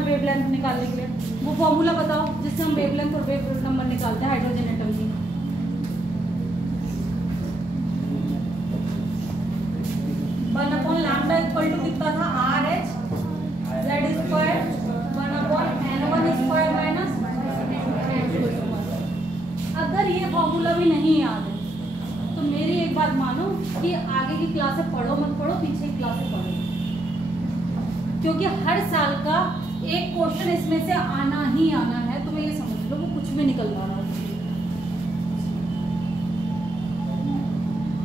Wavelength निकालने के लिए वो फॉर्मूला बताओ जिससे हम वेवलेंथ और वेव नंबर निकालते हैं हाइड्रोजन एटम की। One upon lambda equal to कितना था RH Z square 1 upon N1 square minus N2 square. अगर ये फॉर्मूला भी नहीं याद है तो मेरी एक बात मानो कि आगे की क्लासें पढ़ो मत पढ़ो, पीछे की क्लासें पढ़ो, क्योंकि हर साल का एक क्वेश्चन इसमें से आना ही आना है। तुम्हें ये समझ लो वो कुछ भी निकल रहा है।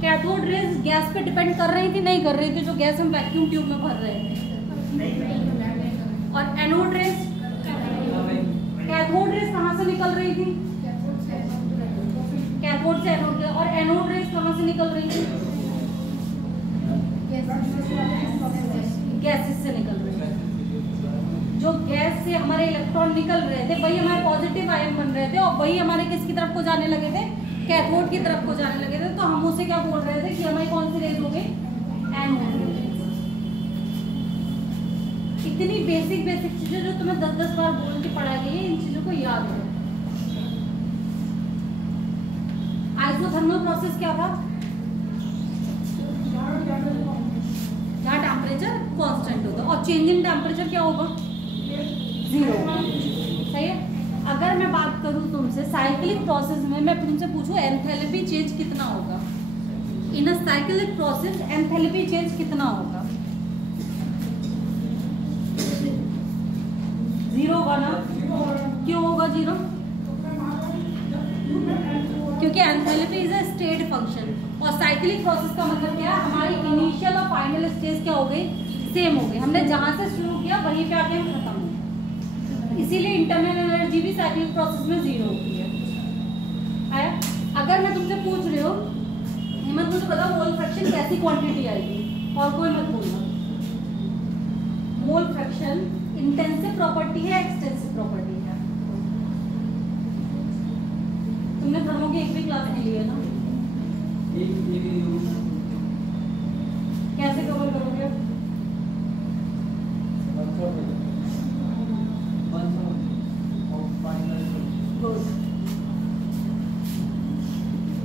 कैथोड रेज गैस पे डिपेंड कर रही थी नहीं कर रही थी, जो गैस हम वैक्यूम ट्यूब में भर रहे थे। और एनोड रेज, कैथोड रेज कहाँ से निकल रही थी? कैथोड से एनोड। और एनोड रेज कहाँ से निकल रही थी? गैसेस से निकल रही थी। जो गैस से हमारे इलेक्ट्रॉन निकल रहे थे वही हमारे पॉजिटिव आयन बन रहे थे और वही हमारे किसकी तरफ को जाने लगे थे? कैथोड की तरफ को जाने लगे थे। तो हम उसे क्या बोल रहे थे कि हमारी कौन सी रेज हो गई? Anode rays. इतनी बेसिक चीजें जो तुम्हें 10-10 बार बोल के पढ़ाई गई है, इन चीजों को याद रखो। आइसोथर्मल प्रोसेस क्या था? जहाँ टेम्परेचर कांस्टेंट होता है और चेंज इन टेम्परेचर क्या होगा? 0। सही है। अगर मैं बात करूं तुमसे साइक्लिक प्रोसेस में, मैं तुमसे पूछूं एंथैल्पी चेंज कितना होगा in a cyclic process, enthalpy change कितना होगा? 0 होगा ना? क्यों होगा 0? क्योंकि enthalpy is a state function और साइक्लिक प्रोसेस का मतलब क्या है? हमारी इनिशियल और फाइनल स्टेज क्या हो गई? सेम हो गई। हमने जहां से शुरू किया वहीं पे आके हम खत्म हो, इसीलिए इंटरनल एनर्जी भी साइक्लिक प्रोसेस में 0 होती है। आया? अगर मैं तुमसे पूछ रही हूँ हिम्मत मुझे बताओ मोल फ्रैक्शन कैसी क्वांटिटी आएगी? और कोई मत बोलना। मोल फ्रैक्शन इंटेंसिव प्रॉपर्टी है एक्सटेंसिव प्रॉपर्टी है? तुमने थर्मो की एक भी क्लास नहीं ली है ना? कैसे कवर करोगे?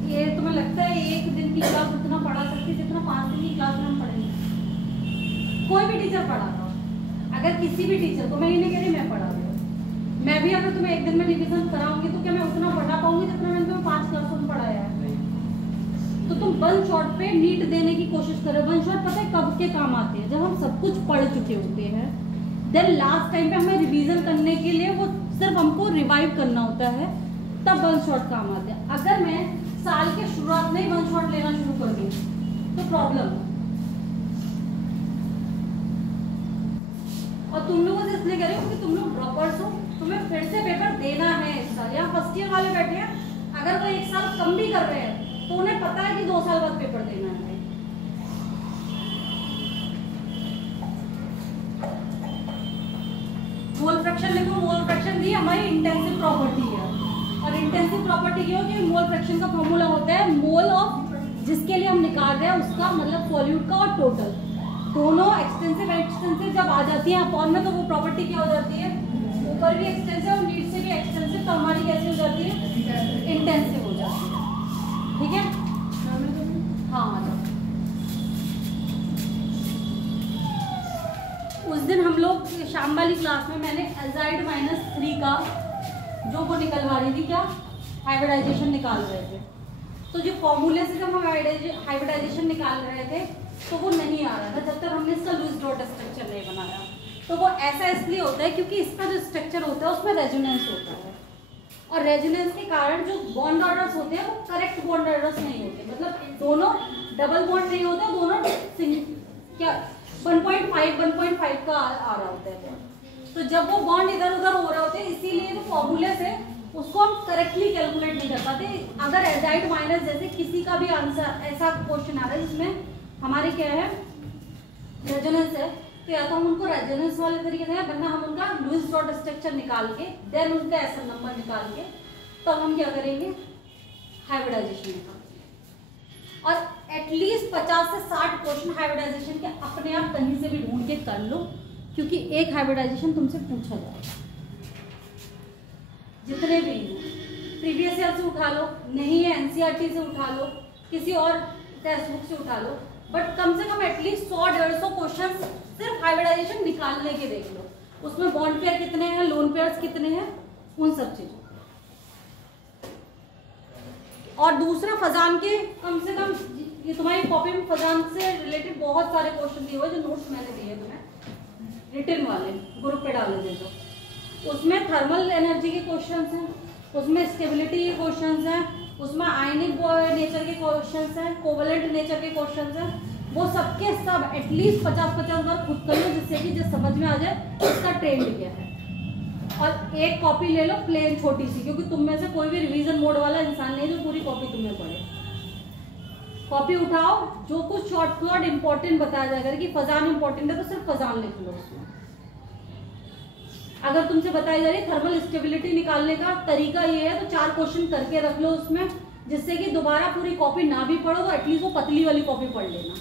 ये तुम्हें लगता है एक दिन की क्लास उतना पढ़ा सकती जितना 5 दिन की क्लास में हम पढ़ेंगे? कोई भी टीचर पढ़ाता, अगर किसी भी टीचर को, मैं ये नहीं कह रही मैं पढ़ा रही हूँ, मैं भी अगर तुम्हें एक दिन में रिवीजन कराऊंगी तो क्या मैं उतना पढ़ा पाऊंगी जितना मैंने तुम्हें 5 क्लासों में पढ़ाया है? तो तुम वन शॉट पे नीट देने की कोशिश करो। वन शॉट पता है कब के काम आते हैं? जब हम सब कुछ पढ़ चुके होते हैं, देन लास्ट टाइम पे हमें रिवीजन करने के लिए वो सिर्फ हमको रिवाइव करना होता है, तब वन शॉट काम आते हैं। अगर मैं साल के शुरुआत में ही वन शॉट लेना शुरू कर दूं तो प्रॉब्लम है। और तुम लोगों से इसलिए कह रही हूँ कि तुम लोग ड्रॉपर्स हो, तुम्हें फिर से पेपर देना है इस साल। यहाँ फर्स्ट ईयर वाले बैठे हैं, अगर वो 1 साल कम भी कर रहे हैं तो उन्हें पता है कि 2 साल बाद पेपर देना है। मोल फ्रैक्शन लिखो। मोल फ्रैक्शन भी हमारी इंटेंसिव प्रॉपर्टी है और इंटेंसिव प्रॉपर्टी क्या होती है? मोल फ्रैक्शन का फॉर्मूला होता है मोल ऑफ जिसके लिए हम निकाल रहे हैं उसका मतलब सॉल्यूट का और टोटल दोनों एक्सटेंसिव जब आ जाती है अपॉन में तो वो प्रॉपर्टी क्या हो जाती है? ऊपर भी एक्सटेंसिव और नीचे से भी एक्सटेंसिव, तो हमारी कैसी हो जाती है? इंटेंसिव हो जाती है। ठीक है? हाँ आ जाओ। उस दिन हम लोग शाम वाली क्लास में मैंने एजाइड -3 का जो वो निकलवा रही थी, क्या हाइब्रिडाइजेशन निकाल रहे थे, तो जो फॉर्मूले से जब हम हाइब्रिडाइजेशन निकाल रहे थे तो वो नहीं आ रहा था जब तक हमने इसका लूज डॉट स्ट्रक्चर नहीं बनाया। तो वो ऐसा इसलिए होता है क्योंकि इसका जो स्ट्रक्चर होता है उसमें रेजोनेंस होता है और रेजोनेंस के कारण जो बॉन्ड ऑर्डर्स होते हैं वो करेक्ट बॉन्ड ऑर्डर्स नहीं होते, मतलब दोनों डबल बॉन्ड नहीं होते, दोनों क्या 1.5 का आ रहा होता है। तो जब वो बॉन्ड इधर उधर हो रहे होते हैं इसीलिए जो फॉर्मूले से उसको हम करेक्टली कैलकुलेट नहीं कर पाते। अगर एजाइड माइनस जैसे किसी का भी आंसर ऐसा क्वेश्चन आ रहा है जिसमें हमारे क्या है रेजोनेंस है, तो या तो हम उनको रेजोनेंस वाले तरीके से वरना हम उनका लुईस डॉट स्ट्रक्चर निकाल के देन उनका एसएन नंबर निकाल के तब हम क्या करेंगे? हाइब्रिडाइजेशन निकालेंगे। और एटलीस्ट 50 से 60 क्वेश्चन हाइब्रिडाइजेशन के अपने आप कहीं से भी ढूंढ के कर लो, क्योंकि एक हाइब्रिडाइजेशन तुमसे पूछा जाएगा। जितने भी प्रीवियस ईयर से उठा लो, नहीं है एनसीईआरटी से उठा लो, किसी और टेक्स्ट बुक से उठा लो, बट कम से कम एटलीस्ट 100-150 क्वेश्चन सिर्फ हाइब्रिडाइजेशन निकालने के देख लो। उसमें बॉन्ड पेयर कितने हैं, लोन पेयर्स कितने हैं, उन सब चीजों। और दूसरा फजान के कम से कम, ये तुम्हारी कॉपी में फजान से रिलेटेड बहुत सारे क्वेश्चन दिए हुए जो नोट्स मैंने दिए तुम्हें रिटन वाले ग्रुप पे डाले थे, जो उसमें थर्मल एनर्जी के क्वेश्चंस हैं, उसमें स्टेबिलिटी के क्वेश्चंस हैं, उसमें आयनिक नेचर के क्वेश्चंस हैं, कोवलेंट नेचर के क्वेश्चंस हैं। वो सबके सब एटलीस्ट 50-50 बार खुद कर लो, जिससे कि जो समझ में आ जाए इसका ट्रेंड क्या है। और एक कॉपी ले लो प्लेन छोटी सी, क्योंकि तुम में से कोई भी रिवीजन मोड वाला इंसान नहीं जो पूरी कॉपी तुम्हें पढ़े। कॉपी उठाओ, जो कुछ शॉर्ट क्लॉट इंपॉर्टेंट बताया जाएगा कि फजान इंपॉर्टेंट है तो सिर्फ फजान लिख लो उसमें। अगर तुमसे बताई जा रही है थर्मल स्टेबिलिटी निकालने का तरीका ये है, तो 4 क्वेश्चन करके रख लो उसमें, जिससे कि दोबारा पूरी कॉपी ना भी पढ़ो तो एटलीस्ट वो पतली वाली कॉपी पढ़ लेना।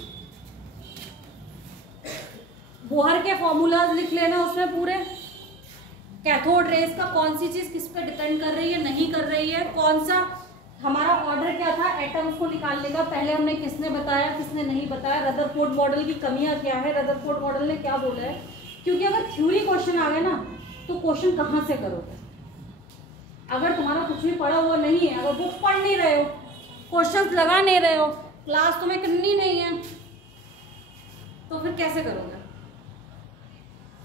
बोहर के फॉर्मूलाज लिख लेना उसमें पूरे। कैथोड रेस का कौन सी चीज किस पे डिपेंड कर रही है, नहीं कर रही है, कौन सा हमारा ऑर्डर क्या था एटम्स को निकालने का, पहले हमने किसने बताया किसने नहीं बताया, रदरफोर्ड मॉडल की कमियां क्या है, रदरफोर्ड मॉडल ने क्या बोला है। क्योंकि अगर थ्योरी क्वेश्चन आ गए ना तो क्वेश्चन कहाँ से करोगे। अगर तुम्हारा कुछ भी पढ़ा हुआ नहीं है, अगर बुक पढ़ नहीं रहे हो, क्वेश्चन लगा नहीं रहे हो, क्लास तुम्हें करनी नहीं है, तो फिर कैसे करोगे।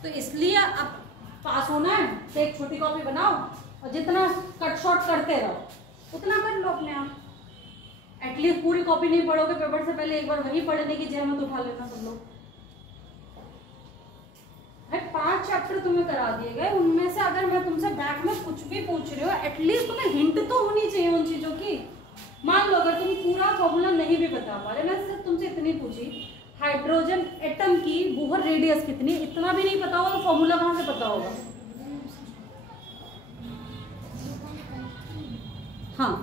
तो इसलिए अब पास होना है तो एक छोटी कॉपी बनाओ और जितना कट शॉर्ट करते रहो उतना कर लो अपने आप। एटलीस्ट पूरी कॉपी नहीं पढ़ोगे पेपर से पहले एक बार वही पढ़ने की जहमत उठा लेना सब लोग। 5 चैप्टर तुम्हें करा दिए गए, उनमें से अगर मैं तुमसे बैक में कुछ भी पूछ रही हो एटलीस्ट तुम्हें हिंट तो होनी चाहिए उन चीजों की। मान लो अगर तुम पूरा फॉर्मूला नहीं भी बता पा रहे, मैं सिर्फ तुमसे इतनी पूछी हाइड्रोजन एटम की बोहर रेडियस कितनी, इतना भी नहीं पता होगा तो फॉर्मूला कहाँ से पता होगा। हाँ,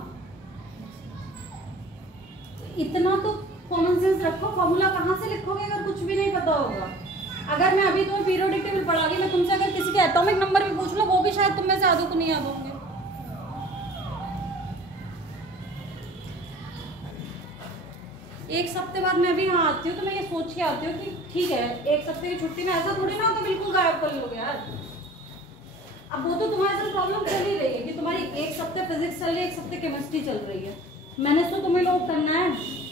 इतना तो कॉमन सेंस रखो, फॉर्मूला कहाँ से लिखोगे अगर कुछ भी नहीं पता होगा। अगर मैं अभी तुम्हें पीरियोडिक टेबल पढ़ा दी, मैं तुमसे अगर किसी के एटॉमिक नंबर भी पूछ लो वो भी शायद तुम में से आधों को नहीं याद होंगे। एक हफ्ते बाद मैं भी यहाँ आती हूँ तो मैं ये सोच के आती हूँ कि ठीक है एक हफ्ते की छुट्टी में ऐसा थोड़ी ना हो तो बिल्कुल गायब कर लोगे यार। अब वो तो तुम्हारे साथ प्रॉब्लम चल ही रही है कि तुम्हारी एक हफ्ते फिजिक्स चल रही है, एक हफ्ते केमिस्ट्री चल रही है। मैंने तो तुम्हें लोग करना है।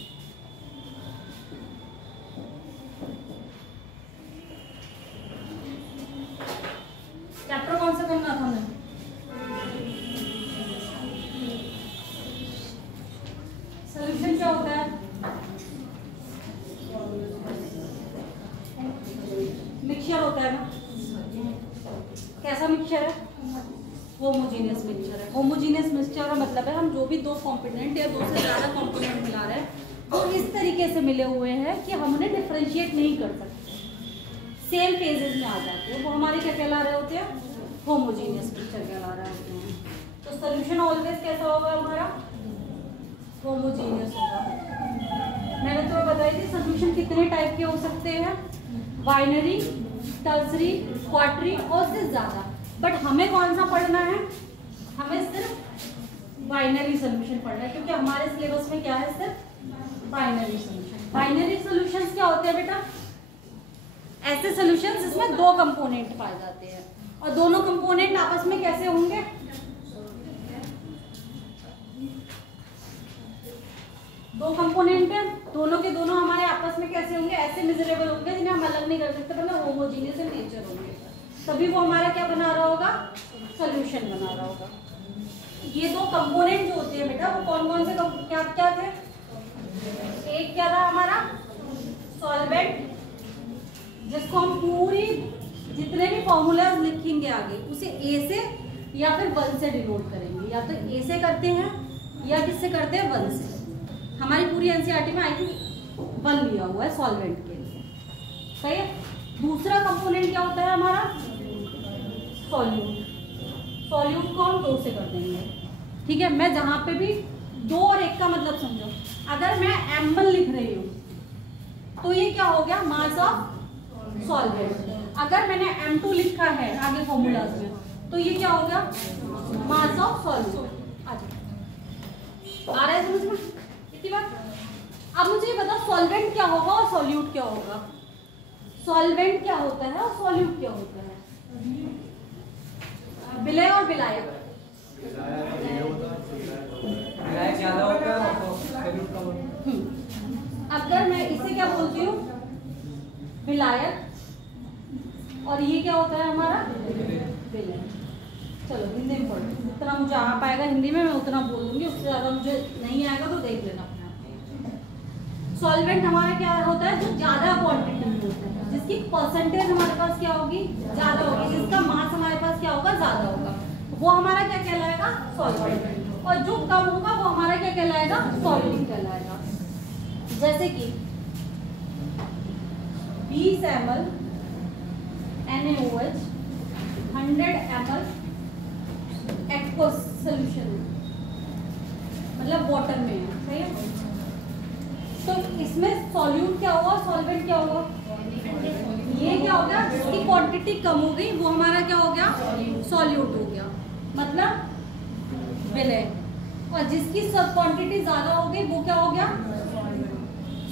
चैप्टर कौन सा करना था हमें? सॉल्यूशन क्या होता है? मिक्सचर होता है ना। कैसा मिक्सचर है? होमोजीनियस मिक्सचर है। होमोजीनियस मिक्सचर का मतलब है हम जो भी 2 कंपोनेंट या 2 से ज़्यादा कंपोनेंट मिला रहे हैं वो इस तरीके से मिले हुए हैं कि हम उन्हें डिफरेंशिएट नहीं कर सकते, सेम फेजेस में आ जाते हैं। वो हमारे क्या कहला रहे होते हैं? होमोजीनियस मिक्सचर कहला रहे होते हैं। तो सोल्यूशन ऑलवेज कैसा होगा हमारा? होमोजीनियस होगा। मैंने तुम्हें बताई थी सोल्यूशन कितने टाइप के हो सकते हैं, बाइनरी, टर्सरी, क्वार्टरी और उससे ज़्यादा। बट हमें कौन सा पढ़ना है? हमें सिर्फ बाइनरी सोल्यूशन पढ़ना है, क्योंकि हमारे सिलेबस में क्या है? सिर्फ बाइनरी सोल्यूशन। बाइनरी सोल्यूशंस क्या होते हैं बेटा? ऐसे सोल्यूशंस जिसमें 2 कंपोनेंट पाए जाते हैं और दोनों कंपोनेंट आपस में कैसे होंगे? दो कंपोनेंट है, दोनों के दोनों हमारे आपस में कैसे होंगे? ऐसे मिजरेबल होंगे जिन्हें हम अलग नहीं कर सकते, मतलब होमोजीनियस नेचर होंगे, तभी वो हमारा क्या बना रहा होगा? सोल्यूशन बना रहा होगा। ये 2 कंपोनेंट जो होते हैं बेटा वो कौन कौन से क्या क्या थे? एक क्या था हमारा? सॉल्वेंट, जिसको हम पूरी जितने भी फॉर्मूलाज लिखेंगे आगे उसे ए से या फिर 1 से डिनोट करेंगे। या तो ए से करते हैं या किससे करते हैं? 1 से। हमारी पूरी एनसीईआरटी में आई थिंक 1 लिया हुआ है सॉल्वेंट के लिए, सही है। दूसरा कंपोनेंट क्या होता है हमारा? सॉल्यूट। सॉल्यूट को हम 2 से कर देंगे, ठीक है। मैं जहां पे भी 2 और 1 का मतलब समझो, अगर मैं M1 लिख रही हूँ तो ये क्या हो गया? मास ऑफ सॉल्वेंट। अगर मैंने M2 लिखा है आगे फॉर्मूलाज में, तो ये क्या हो गया, मास ऑफ सॉल्यूट। आ रहा है समझ में इतनी बात। अब मुझे ये बताओ सॉल्वेंट क्या होगा और सॉल्यूट क्या होगा। सॉल्वेंट क्या होता है और सॉल्यूट क्या होता है। विलय और विलायक। ज्यादा होता है। अगर मैं इसे क्या बोलती हूँ, विलायक, और ये क्या होता है हमारा विलय। चलो हिंदी में पढ़ो, जितना मुझे आ पाएगा हिंदी में मैं उतना बोल दूंगी, उससे ज्यादा मुझे नहीं आएगा तो देख लेना अपना। सॉल्वेंट हमारा क्या होता है, जो ज्यादा क्वांटिटी में होता है, जिसकी परसेंटेज हमारे पास क्या होगी, ज्यादा होगी, जिसका मास हमारे पास क्या होगा, ज्यादा होगा, वो हमारा क्या कहलाएगा, सॉल्वेंट। और जो कम होगा वो हमारा क्या कहलाएगा, सॉल्यूट कहलाएगा। जैसे कि 20 ml NaOH 100 ml aqueous solution, मतलब वाटर में है, सही है। तो इसमें सॉल्यूट क्या होगा, सॉल्वेंट क्या होगा, ये क्या हो गया, जिसकी क्वांटिटी कम हो गई वो हमारा क्या हो गया, सॉल्यूट हो गया, मतलब विलय। और जिसकी सब क्वांटिटी ज्यादा हो गई वो क्या हो गया,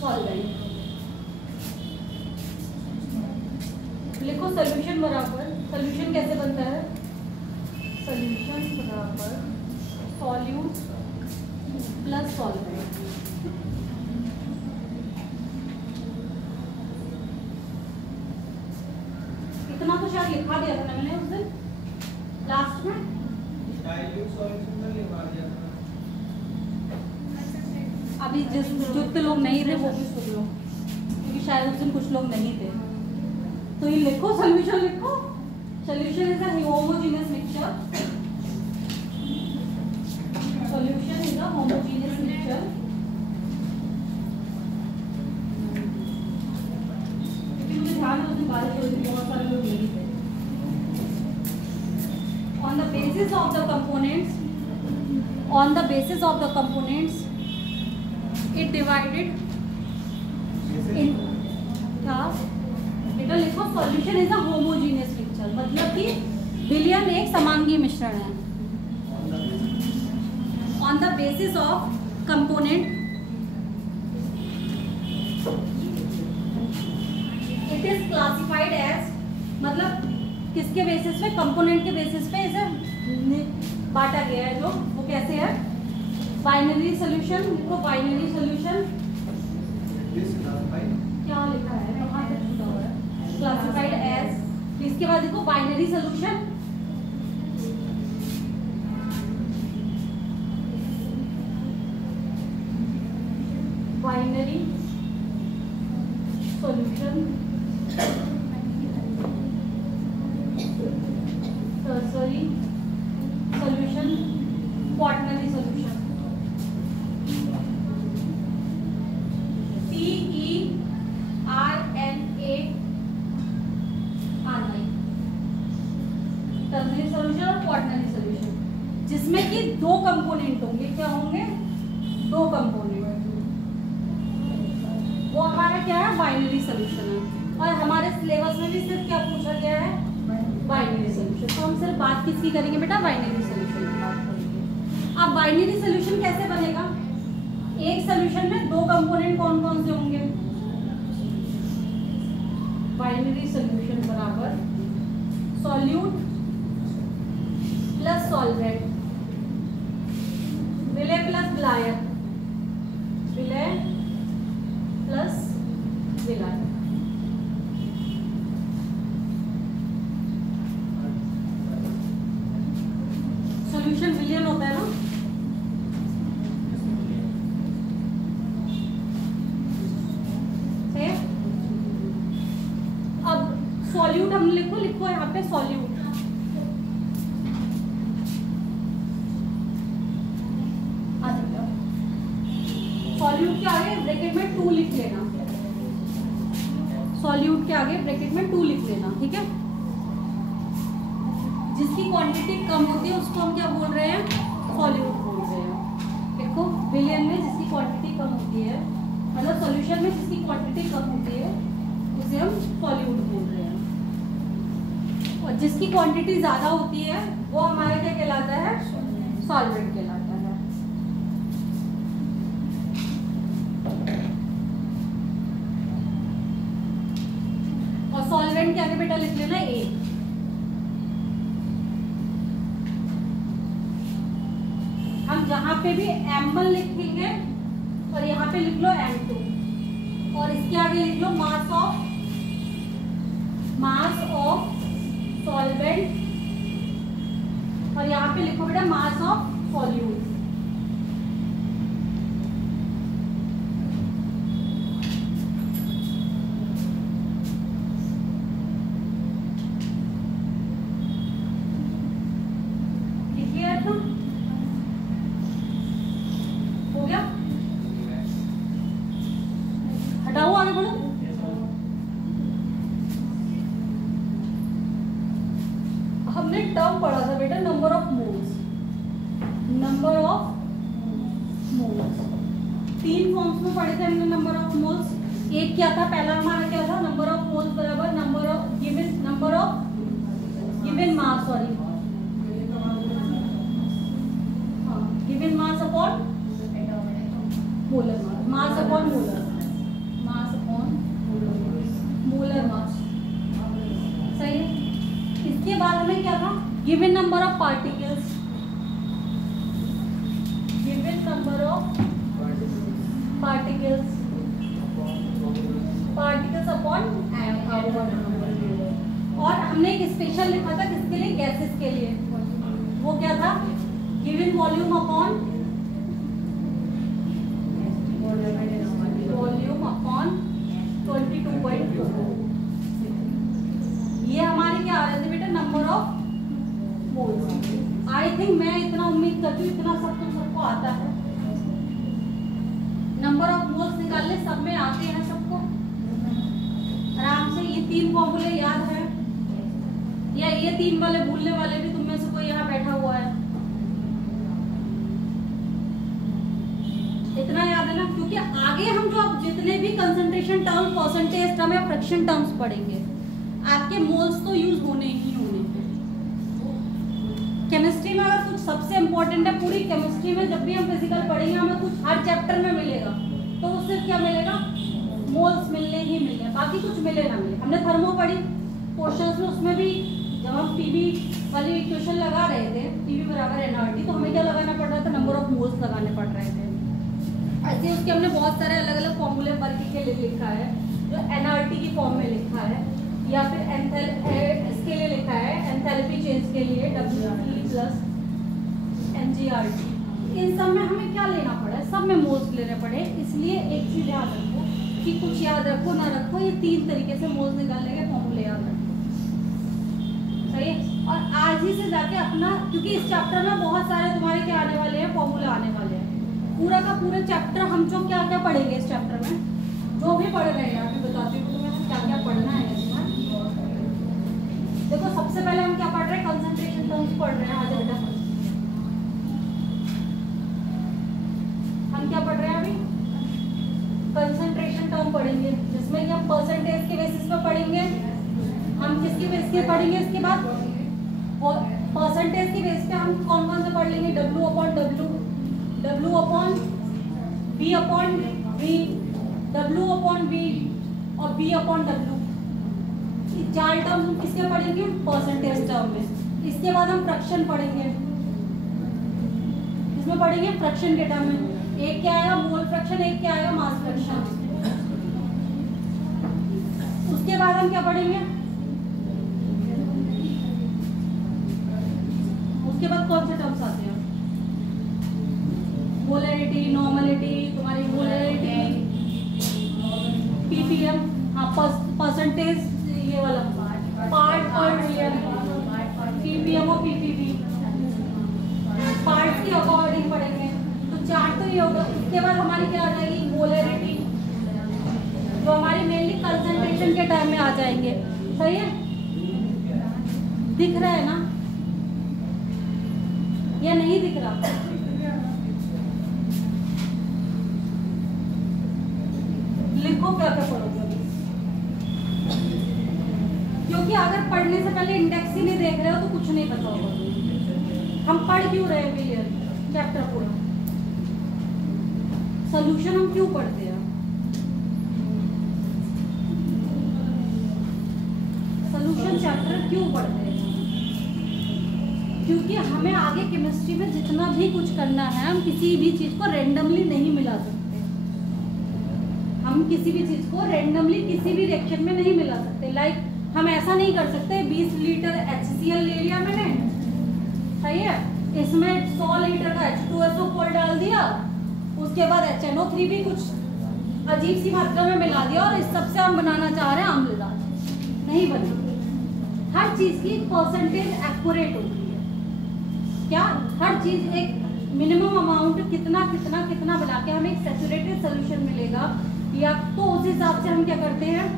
सॉल्वेंट। लिखो सोल्यूशन बराबर, सोल्यूशन कैसे बनता है, सोल्यूशन बराबर सॉल्यूट प्लस सॉल्वेंट। इतना तो शायद लिखा दिया था मैंने उस दिन लास्ट में, अभी जितने लोग नहीं थे वो भी सुन लो, क्योंकि शायद उस दिन कुछ लोग नहीं थे। तो ये लिखो, सोल्यूशन लिखो, solution is a homogeneous mixture, solution is a homogeneous mixture मुझे ध्यान है उस दिन बारिश हो रही थी, बहुत सारे लोग नहीं थे। On the basis of the components, on the basis of the components it divided in, क्या बेटा लिखो, solution is a homogeneous mixture, मतलब कि विलयन एक समांगी मिश्रण है। On the basis of component it is classified as, मतलब किसके बेसिस पे, कंपोनेंट के बेसिस पे इसे बांटा गया है। जो वो कैसे है, बाइनरी सोल्यूशन, लिखो बाइनरी सोल्यूशन, क्या लिखा है, कहाँ से छूटा हुआ है, क्लासिफाइड एज, इसके बाद देखो binary solution, binary solution, tertiary solution, quaternary solution, tertiary solution और क्वार्टनरी सोल्यूशन, जिसमें कि दो कंपोनेंट होंगे। क्या होंगे, दो कंपोनेंट, वो हमारा क्या है, बाइनरी सोल्यूशन है। और हमारे सिलेबस में भी सिर्फ क्या पूछा गया है, बाइनरी सोल्यूशन। तो हम सिर्फ बात किसकी करेंगे बेटा, बाइनरी सोल्यूशन की बात करेंगे। अब बाइनरी सोल्यूशन कैसे बनेगा, एक सोल्यूशन में दो कंपोनेंट कौन कौन से होंगे, बाइनरी सोल्यूशन बराबर सॉल्यूट प्लस सॉल्वेंट, विलय प्लस विलायक, विलय प्लस विलायक। सॉल्यूशन विलयन होता है ना, सही। अब सॉल्यूट हम लिखो यहाँ पे सॉल्यूट, सॉल्यूट के आगे ब्रैकेट में 2 लिख लेना, सॉल्यूट के आगे ब्रैकेट में 2 लिख लेना, ठीक है। जिसकी क्वांटिटी कम होती है उसको हम क्या बोल रहे हैं, सॉल्यूट बोल रहे हैं। देखो विलयन में जिसकी क्वांटिटी कम होती है, मतलब सॉल्यूशन में जिसकी क्वांटिटी कम होती है उसे हम सॉल्यूट बोल रहे हैं। और जिसकी क्वांटिटी ज़्यादा होती है वो हमारा क्या कहलाता है, सॉल्वेंट कहलाता है। और सॉल्वेंट के आगे बेटा लिख लेना ए। हम जहां पे भी M1 लिखेंगे और यहाँ पे लिख लो M2 और इसके आगे लिख लो मास ऑफ सॉल्वेंट और यहाँ पे लिखो बेटा मास ऑफ सॉल्यूट। हटाओ आगे बढ़ो। हमने टर्म पढ़ा था बेटा नंबर ऑफ मोल्स। तीन फॉर्म्स में पढ़े थे हमने नंबर ऑफ मोल्स। एक क्या था, पहला हमारा क्या था, नंबर ऑफ मोल्स बराबर number of given mass, sorry given mass upon molar mass upon molar mass. सही है। इसके बाद हमें क्या था, given number of particles upon और हमने एक स्पेशल लिखा था किसके लिए, गैसेस के लिए। वो क्या था, गिवन वॉल्यूम अपॉन 22.2। ये हमारे क्या आ रहे थे बेटा, number of moles. I think मैं इतना उम्मीद करती हूँ इतना सब तुम सबको आता है। नंबर ऑफ मोल्स निकालने सब में आते हैं सबको आराम से। ये तीन फॉर्मूले याद है या ये तीन वाले भूलने वाले भी तुम में से कोई यहाँ बैठा हुआ है? इतना याद है ना, क्योंकि आगे हम जो अब जितने भी कंसंट्रेशन टर्म, परसेंटेज टर्म या फ्रैक्शन टर्म्स पढ़ेंगे आपके मोल्स तो यूज होने ही होने हैं। केमिस्ट्री में अगर कुछ सबसे इंपॉर्टेंट है, पूरी केमिस्ट्री में जब भी हम फिजिकल पढ़ेंगे हमें कुछ हर चैप्टर में मिलेगा तो उससे क्या मिलेगा, मोल्स मिलने ही मिलने, बाकी कुछ मिले ना मिले। हमने थर्मो पढ़ी क्वेश्चंस में, उसमें भी जब हम पीवी वाली इक्वेशन लगा रहे थे, पीवी बराबर एनआरटी, तो हमें क्या लगाना पड़ रहा था, नंबर ऑफ मोल्स लगाने पड़ रहे थे। ऐसे उसके हमने बहुत सारे अलग अलग फॉर्मूले वर्ग के लिए लिखा है, जो एनआरटी की फॉर्म में लिखा है या फिर इसके लिए लिखा है एंथैल्पी चेंज के लिए WE प्लस MgRT। इन सब में हमें क्या लेना पड़ा, सब में मोल्स लेने पड़े। इसलिए एक चीज याद रखो कि कुछ याद रखो ना रखो, ये तीन तरीके से मोल्स निकालने के फॉर्मूले याद रखो। सही है। और आज ही से जाके अपना, क्योंकि इस चैप्टर में बहुत सारे तुम्हारे क्या आने वाले हैं, फॉर्मूले आने वाले हैं। पूरा का पूरा चैप्टर हम जो क्या क्या पढ़ेंगे इस चैप्टर में, जो भी पढ़ रहे हैं अभी बताती हूँ तुम्हें क्या क्या पढ़ना है। देखो सबसे पहले हम क्या पढ़ रहे हैं, कंसंट्रेशन टर्म्स पढ़ रहे हैं। आज बेटा हम क्या पढ़ रहे हैं, अभी कंसंट्रेशन टर्म पढ़ेंगे, जिसमें कि हम परसेंटेज के बेसिस पे पढ़ेंगे। हम किसके बेसिस पे पढ़ेंगे, इसके बाद परसेंटेज के बेस पे हम कौन कौन से पढ़ लेंगे, W upon W, W upon B upon V, W upon V और B अपॉन W। चार टर्म हम किसके पढ़ेंगे, परसेंटेज टर्म में। इसके बाद हम फ्रैक्शन पढ़ेंगे, इसमें पढ़ेंगे फ्रैक्शन के टर्म में। एक क्या आएगा, मोल फ्रैक्शन, एक क्या आएगा, मास फ्रैक्शन। उसके बाद हम क्या पढ़ेंगे, उसके बाद कौन से टर्म्स आते हैं, मोलैरिटी, नॉर्मलिटी, तुम्हारी मोलैरिटी, ppm, हाँ परसेंटेज, ये वाला पार्ट पर रियल, ppm और ppb पार्ट के अकॉर्डिंग पढ़ेंगे। तो चार्ट तो ये होगा। उसके बाद हमारी क्या आ जाएगी, मोलैरिटी, जो हमारी मेनली कंसंट्रेशन के टाइम में आ जाएंगे। सही है, दिख रहा है ना या नहीं दिख रहा? लिखो क्या क्या पढ़ोगे, क्योंकि अगर पढ़ने से पहले इंडेक्स ही कुछ नहीं पता होगा। हम पढ़ क्यों रहे हैं विलियन चैप्टर पूरा? सोल्यूशन हम क्यों पढ़ते हैं? सोल्यूशन चैप्टर क्यों पढ़ते हैं? क्योंकि हमें आगे केमिस्ट्री में जितना भी कुछ करना है, हम किसी भी चीज को रेंडमली नहीं मिला सकते। हम किसी भी चीज को रेंडमली किसी भी रिएक्शन में नहीं मिला सकते। लाइक हम ऐसा नहीं कर सकते 20 लीटर HCl ले लिया मैंने, सही है, इसमें 100 लीटर का H2SO कोल डाल दिया, उसके बाद HNO3 भी कुछ अजीब सी मात्रा में मिला दिया और इस सबसे हम बनाना चाह रहे हैं अम्लजान। नहीं बनेगा। हर चीज की परसेंटेज एक्यूरेट होती है। क्या? हर चीज एक मिनिमम अमाउंट कितना कितना कितना बना के हमें एक सैचुरेटेड सोल्यूशन मिलेगा, या तो उस हिसाब से हम क्या करते हैं,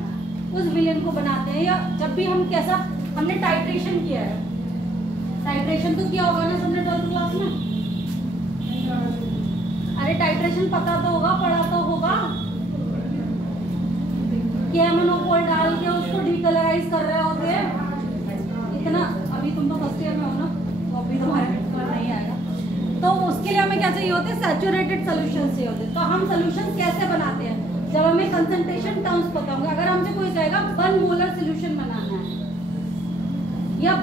उस विलेन को बनाते हैं। या जब भी हम कैसा, हमने टाइट्रेशन किया है, टाइट्रेशन तो किया होगा ना सबने 12th क्लास में? अरे टाइट्रेशन पता तो होगा, पढ़ा तो होगा कि MnO डाल के उसको डीकलराइज कर रहे होते हैं। इतना अभी तुम तो फर्स्ट ईयर में हो ना, तो अभी तुम्हारे नहीं आएगा। तो उसके लिए हमें क्या चाहिए होते हैं? सैचुरेटेड सोल्यूशन चाहिए होते हैं। तो हम सोल्यूशन कैसे बनाते हैं? जब हमें कंसंट्रेशन टर्म्स पता होंगे। अगर हमसे कोई कहेगा 1 मोलर सोल्यूशन बनाना है, या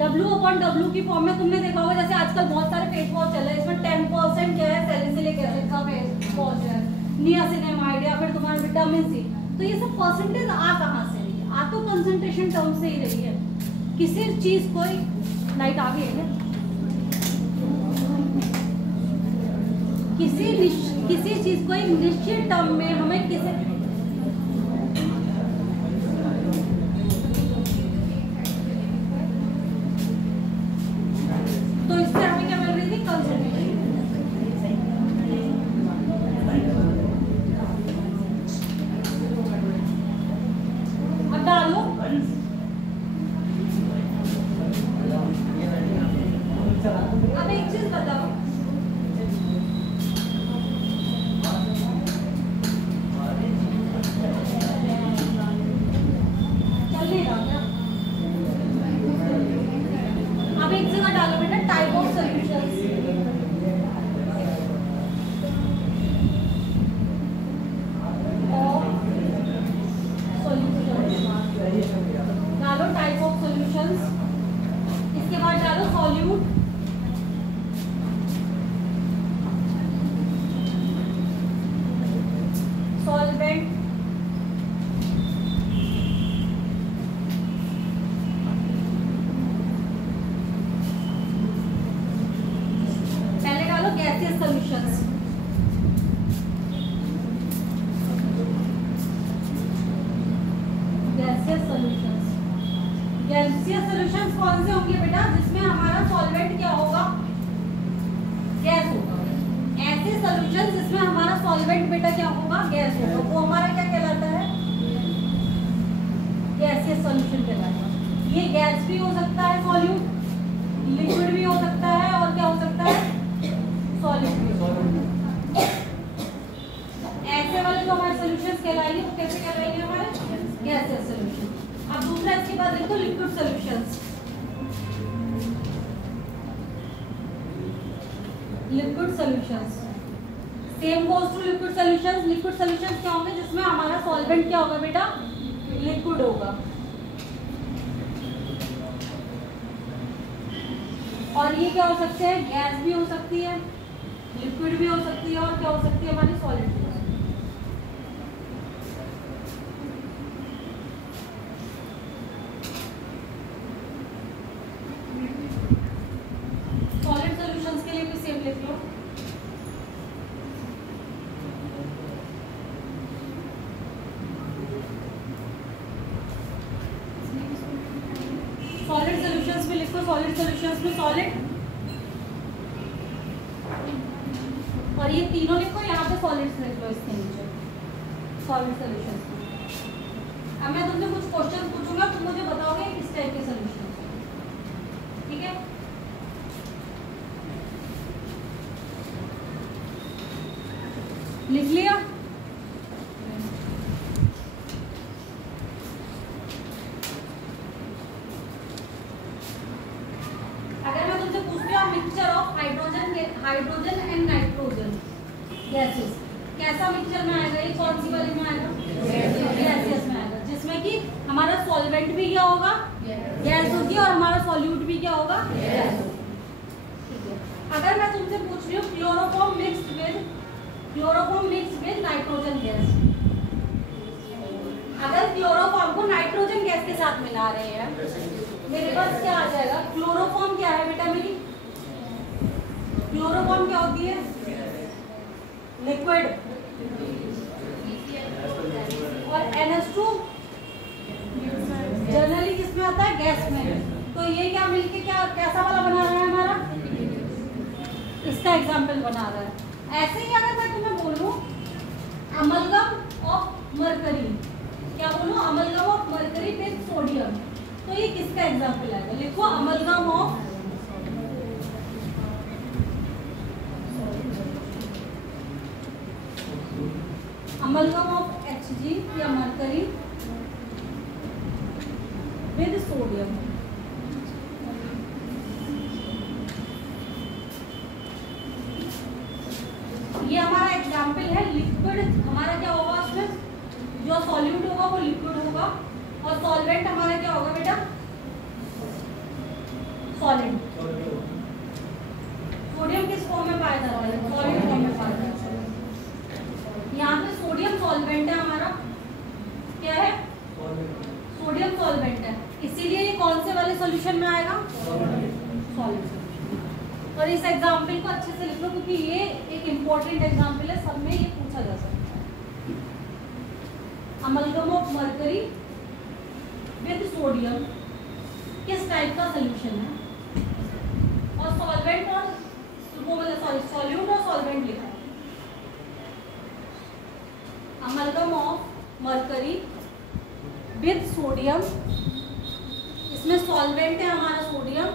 W/W की फॉर्म में तुमने देखा होगा, जैसे आजकल बहुत सारे फेस वॉश चल रहे हैं, इसमें 10% क्या है, सैलिसिलिक एसिड का फेस वॉश है, नियासिनामाइड, या फिर तुम्हारा विटामिन सी। तो ये सब परसेंटेज आ कहाँ से रही है? आ तो कंसंट्रेशन टर्म से ही रही है। किसी चीज को लाइट आ गई है, किसी चीज को एक निश्चित टर्म में हमें किसी, तो इससे हमें क्या मिल रही थी? कंसंट्रेशन। अब डालो, अब एक चीज बताओ, अब एक जगह डालो बेटा टाइप ऑफ सॉल्यूशंस। डालो टाइप ऑफ सॉल्यूशंस, इसके बाद डालो solute, solvent, gaseous solutions, gaseous solutions. Gaseous solutions कौन से होंगे बेटा? जिसमें हमारा सॉल्वेंट क्या होगा? गैस होगा। ऐसे सॉल्यूशंस जिसमें हमारा सॉल्वेंट बेटा क्या होगा? गैस होगा, वो हमारा क्या कहलाता है? गैसियस सॉल्यूशन कहलाता है। ये गैस भी हो सकता है, सॉल्यूट, लिक्विड भी हो सकता है, और क्या हो सकता है? सॉलिड। ऐसे वाले जो हमारे सॉल्यूशंस कहलाएंगे वो कैसे कहलाएंगे? हमारे गैसियस सॉल्यूशन। अब दूसरा इसके बाद लिखो liquid solutions. Liquid solutions same goes to liquid solutions. Liquid solutions क्या होंगे? जिसमें हमारा सॉल्वेंट क्या होगा बेटा? लिक्विड होगा। और ये क्या हो सकते हैं? गैस भी हो सकती है, लिक्विड भी हो सकती है, और क्या हो सकती है? हमारी सॉलिड भी हो सकती है। सॉलिड सॉल्यूशंस के लिए भी सेम लिख लो। सॉलिड सॉल्यूशंस में लिखो, सॉलिड सॉल्यूशंस में सॉलिड, और ये तीनों लिखो, यहाँ पे सॉलिड्स लिख लो इसके नीचे, सॉलिड सॉल्यूशंस में। अब मैं तुमसे कुछ क्वेश्चन पूछूंगा, तुम मुझे बताओगे किस टाइप के सॉल्यूशंस हैं, ठीक है? लिख लिया? Mixture of hydrogen and nitrogen gases, कैसा मिक्सचर में आएगा? ये कौन सी वाली में आएगा? गैसियस में आएगा, जिसमें कि हमारा सॉल्वेंट भी क्या होगा? गैस होगी, और हमारा सॉल्यूट भी क्या होगा? गैस। अगर मैं तुमसे पूछ रही हूँ chloroform mixed with nitrogen gas, अगर क्लोरोफॉर्म को नाइट्रोजन गैस के साथ मिला रहे हैं, मेरे पास क्या आ जाएगा? क्लोरोफॉर्म क्या है बेटा मेरी? क्लोरोफॉर्म क्या होती है? लिक्विड। और NH2 जनरली किसमें आता है? गैस में। तो ये क्या मिलके क्या कैसा वाला बना रहा है हमारा? इसका एग्जाम्पल बना रहा है। ऐसे ही अगर मैं तुम्हें बोलूं अमलगम ऑफ मरकरी, क्या बोलूं? Amalgam of mercury with sodium, तो ये किसका एग्जाम्पल आएगा? लिखो अमलगम ऑफ Hg या मरकरी विद सोडियम। ये हमारा एग्जाम्पल है। लिक्विड हमारा क्या होगा? उसमें जो सॉल्यूट होगा वो लिक्विड होगा, और सॉल्वेंट हमारा क्या होगा बेटा? सॉलिड। सोडियम किस फॉर्म में पाया जाता है? सॉलिड फॉर्म में पाया जाता है। यहाँ पे सोडियम सॉल्वेंट है हमारा, क्या है? सोडियम सॉल्वेंट है, इसीलिए ये कौन से वाले सॉल्यूशन में आएगा? सॉलिड। और इस एग्जाम्पल को अच्छे से लिख लो, क्योंकि ये एक इम्पोर्टेंट एग्जाम्पल है, सब में ये पूछा जा सकता है। Amalgam of mercury with sodium किस टाइप का सोल्यूशन है? और सॉल्वेंट और वो मतलब सॉरी सॉल्यूट और सॉल्वेंट लिखा है। Amalgam of mercury with sodium, इसमें सॉल्वेंट है हमारा सोडियम,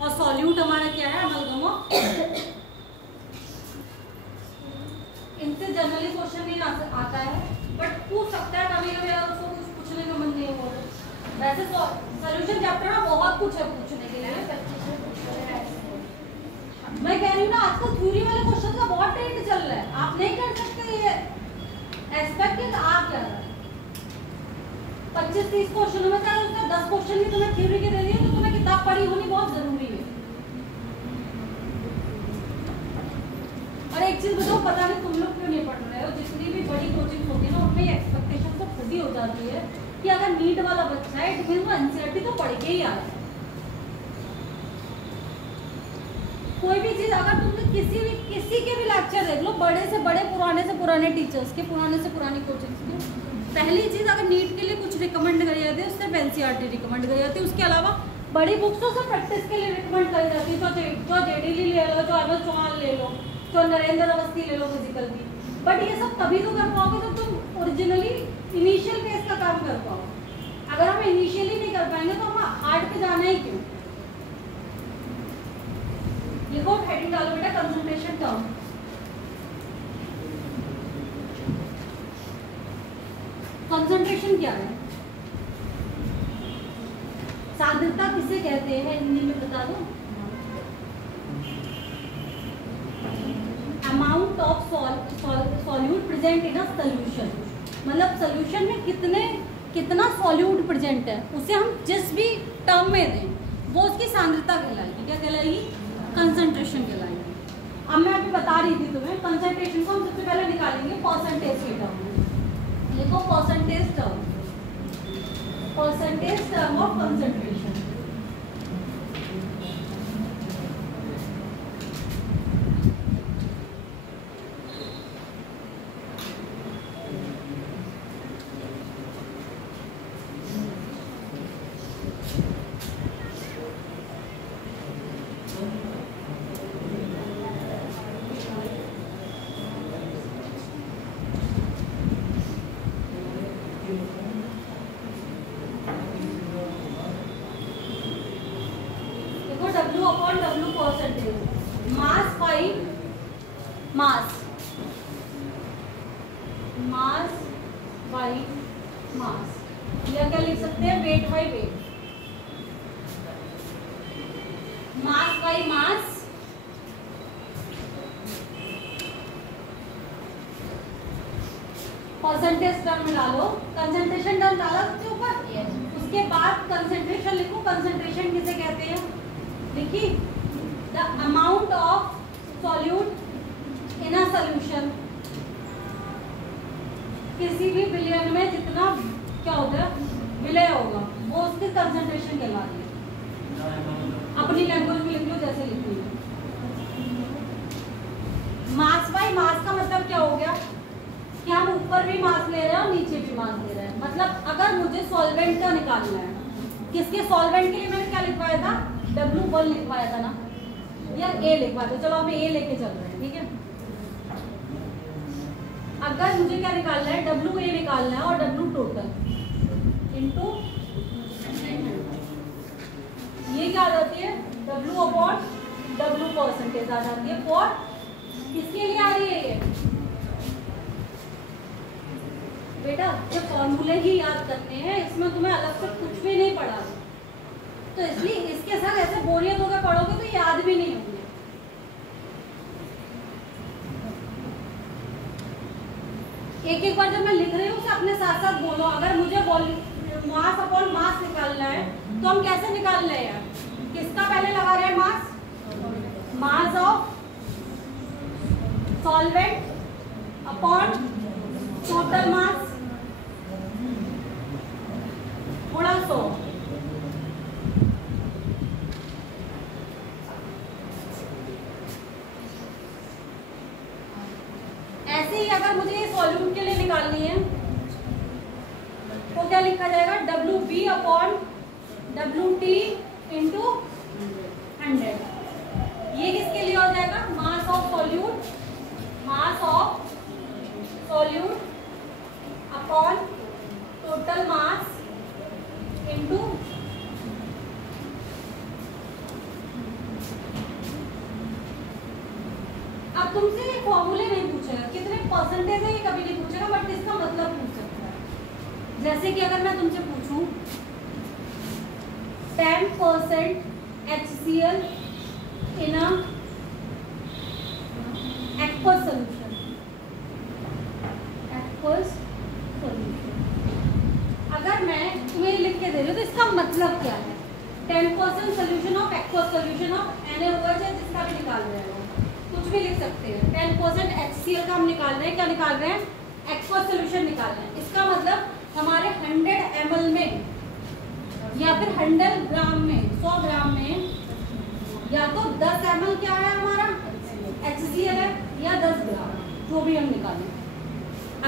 और सॉल्यूट हमारा क्या है? Amalgam of. इनसे जनरली क्वेश्चन नहीं आता है, बट पूछ सकता है कभी कभी अगर उसको कुछ पूछने का मन नहीं हो। वैसे सॉल्यूशन चैप्टर ना बहुत कुछ है पूछने के लिए। मैं कह रही हूँ ना, आजकल थ्योरी वाले क्वेश्चन का बहुत ट्रेंड चल रहा है, आप नहीं कर सकते ये एक्सपेक्टेड। आप क्या 25-30 क्वेश्चनों में चाहे उसका 10 क्वेश्चन भी तुम्हें थ्योरी के दे दिए, तो तुम्हें किताब पढ़ी होनी बहुत जरूरी है। और एक चीज बताओ, पता नहीं तुम लोग क्यों नहीं पढ़ रहे हो? जितनी भी बड़ी कोचिंग होती है ना, उनमें एक्सपेक्टेशन तो खुद ही हो जाती है कि अगर नीट वाला बच्चा है इट मीन वो एनसीईआरटी तो पढ़ के ही आ रहा है। कोई भी चीज अगर तुमने किसी के भी लेक्चर देख लो, बड़े से बड़े पुराने से पुराने टीचर्स के, पुराने से पुरानी कोचिंग्स के, पहली चीज अगर नीट के लिए कुछ रिकमेंड करी जाती है उससे एनसीईआरटी रिकमेंड करी जाती है। उसके अलावा बड़ी बुक्स तो सब प्रैक्टिस के लिए रिकमेंड करी जाती है। जो जेडीली ले लो, जो एमएस चौहान ले लो, जो नरेंद्र अवस्थी ले लो फिजिकल की। बट ये सब तभी तो कर पाओगे जब तुम ओरिजिनली इनिशियल फेज का काम कर पाओ। अगर हम इनिशियली नहीं कर पाएंगे तो हम हार्ड पे जाना ही क्यों? लिखो, हेडिंग डालो बेटा, कंसंट्रेशन टर्म। कंसंट्रेशन क्या है? सांद्रता किसे कहते हैं हिंदी में बता दो? Amount of solute present in a solution, मतलब सॉल्यूशन में कितना सॉल्यूट प्रेजेंट है, उसे हम जिस भी टर्म में दें वो उसकी सांद्रता कहलाएगी। क्या कहलाएगी? कंसंट्रेशन कहलाएगी। अब मैं अभी बता रही थी तुम्हें, कंसंट्रेशन को हम सबसे पहले निकालेंगे परसेंटेज की टर्म में। लिखो percentage term of concentration. W percentage, mass by mass by mass, या क्या लिख सकते हैं? Weight by wait. Mass by mass percentage term डालो, कंसंट्रेशन टर्म डाला उसके ऊपर, उसके बाद कंसंट्रेशन लिखो। कंसंट्रेशन किसे कहते हैं? लिखी the amount of solute in a solution. किसी भी विलयन में जितना क्या होता है विलय होगा वो उसकी कंसंट्रेशन कहलाती है। अपनी लैंग्वेज में लिख लो जैसे लिखनी है। मास बाय मास का मतलब क्या हो गया कि हम ऊपर भी मास ले रहे हैं और नीचे भी मास ले रहे हैं। मतलब अगर मुझे सॉल्वेंट का निकालना है, किसके सॉल्वेंट के लिए मैंने क्या लिखवाया था? W1 लिखवाया था ना, या A लिखवाया था। चलो हम A लेके चल रहे हैं, ठीक है। अगर मुझे क्या निकालना है? WA निकालना है और W टोटल इनटू ये क्या आ जाती है? W/W परसेंटेज आ जाती है। फॉर किसके लिए आ रही है ये? बेटा ये फॉर्मूले ही याद करने हैं, इसमें तुम्हें अलग से कुछ भी नहीं पढ़ा, तो इसलिए इसके साथ ऐसे बोरियत होकर पढ़ोगे तो याद भी नहीं होंगे। एक एक बार जब मैं लिख रही हूँ उसे अपने साथ साथ बोलो। अगर मुझे मास अपॉन मास निकालना है तो हम कैसे निकाल रहे हैं? किसका पहले लगा रहे हैं? Mass, mass of solvent upon total mass गुणा 100। ऐसे ही अगर मुझे ये सॉल्यूट के लिए निकालनी है तो क्या लिखा जाएगा? WB upon WT into 100। ये किसके लिए हो जाएगा? मास of solute, mass of solute upon total mass into अब तुमसे ये फॉर्मूले नहीं पूछेगा, कितने परसेंटेज है ये कभी नहीं पूछेगा, बट इसका मतलब पूछ सकता है। जैसे कि अगर मैं तुमसे पूछूं 10% HCl इन अ एक्वस सॉल्यूशन, एक्वस सॉल्यूशन, अगर मैं तुम्हें लिख के दे रही हूँ तो इसका मतलब क्या है? 10% solution of aqueous solution of NaOH है, जिसका भी निकाल रहे हैं, कुछ भी लिख सकते हैं। 10% HCl का हम निकाल रहे हैं, क्या निकाल रहे हैं? एक्वस सोल्यूशन निकाल रहे हैं। इसका मतलब हमारे 100 ml में या फिर 100 ग्राम में, 100 ग्राम में या तो 10 ml क्या है हमारा HCl है, या 10 ग्राम, जो भी हम निकालें।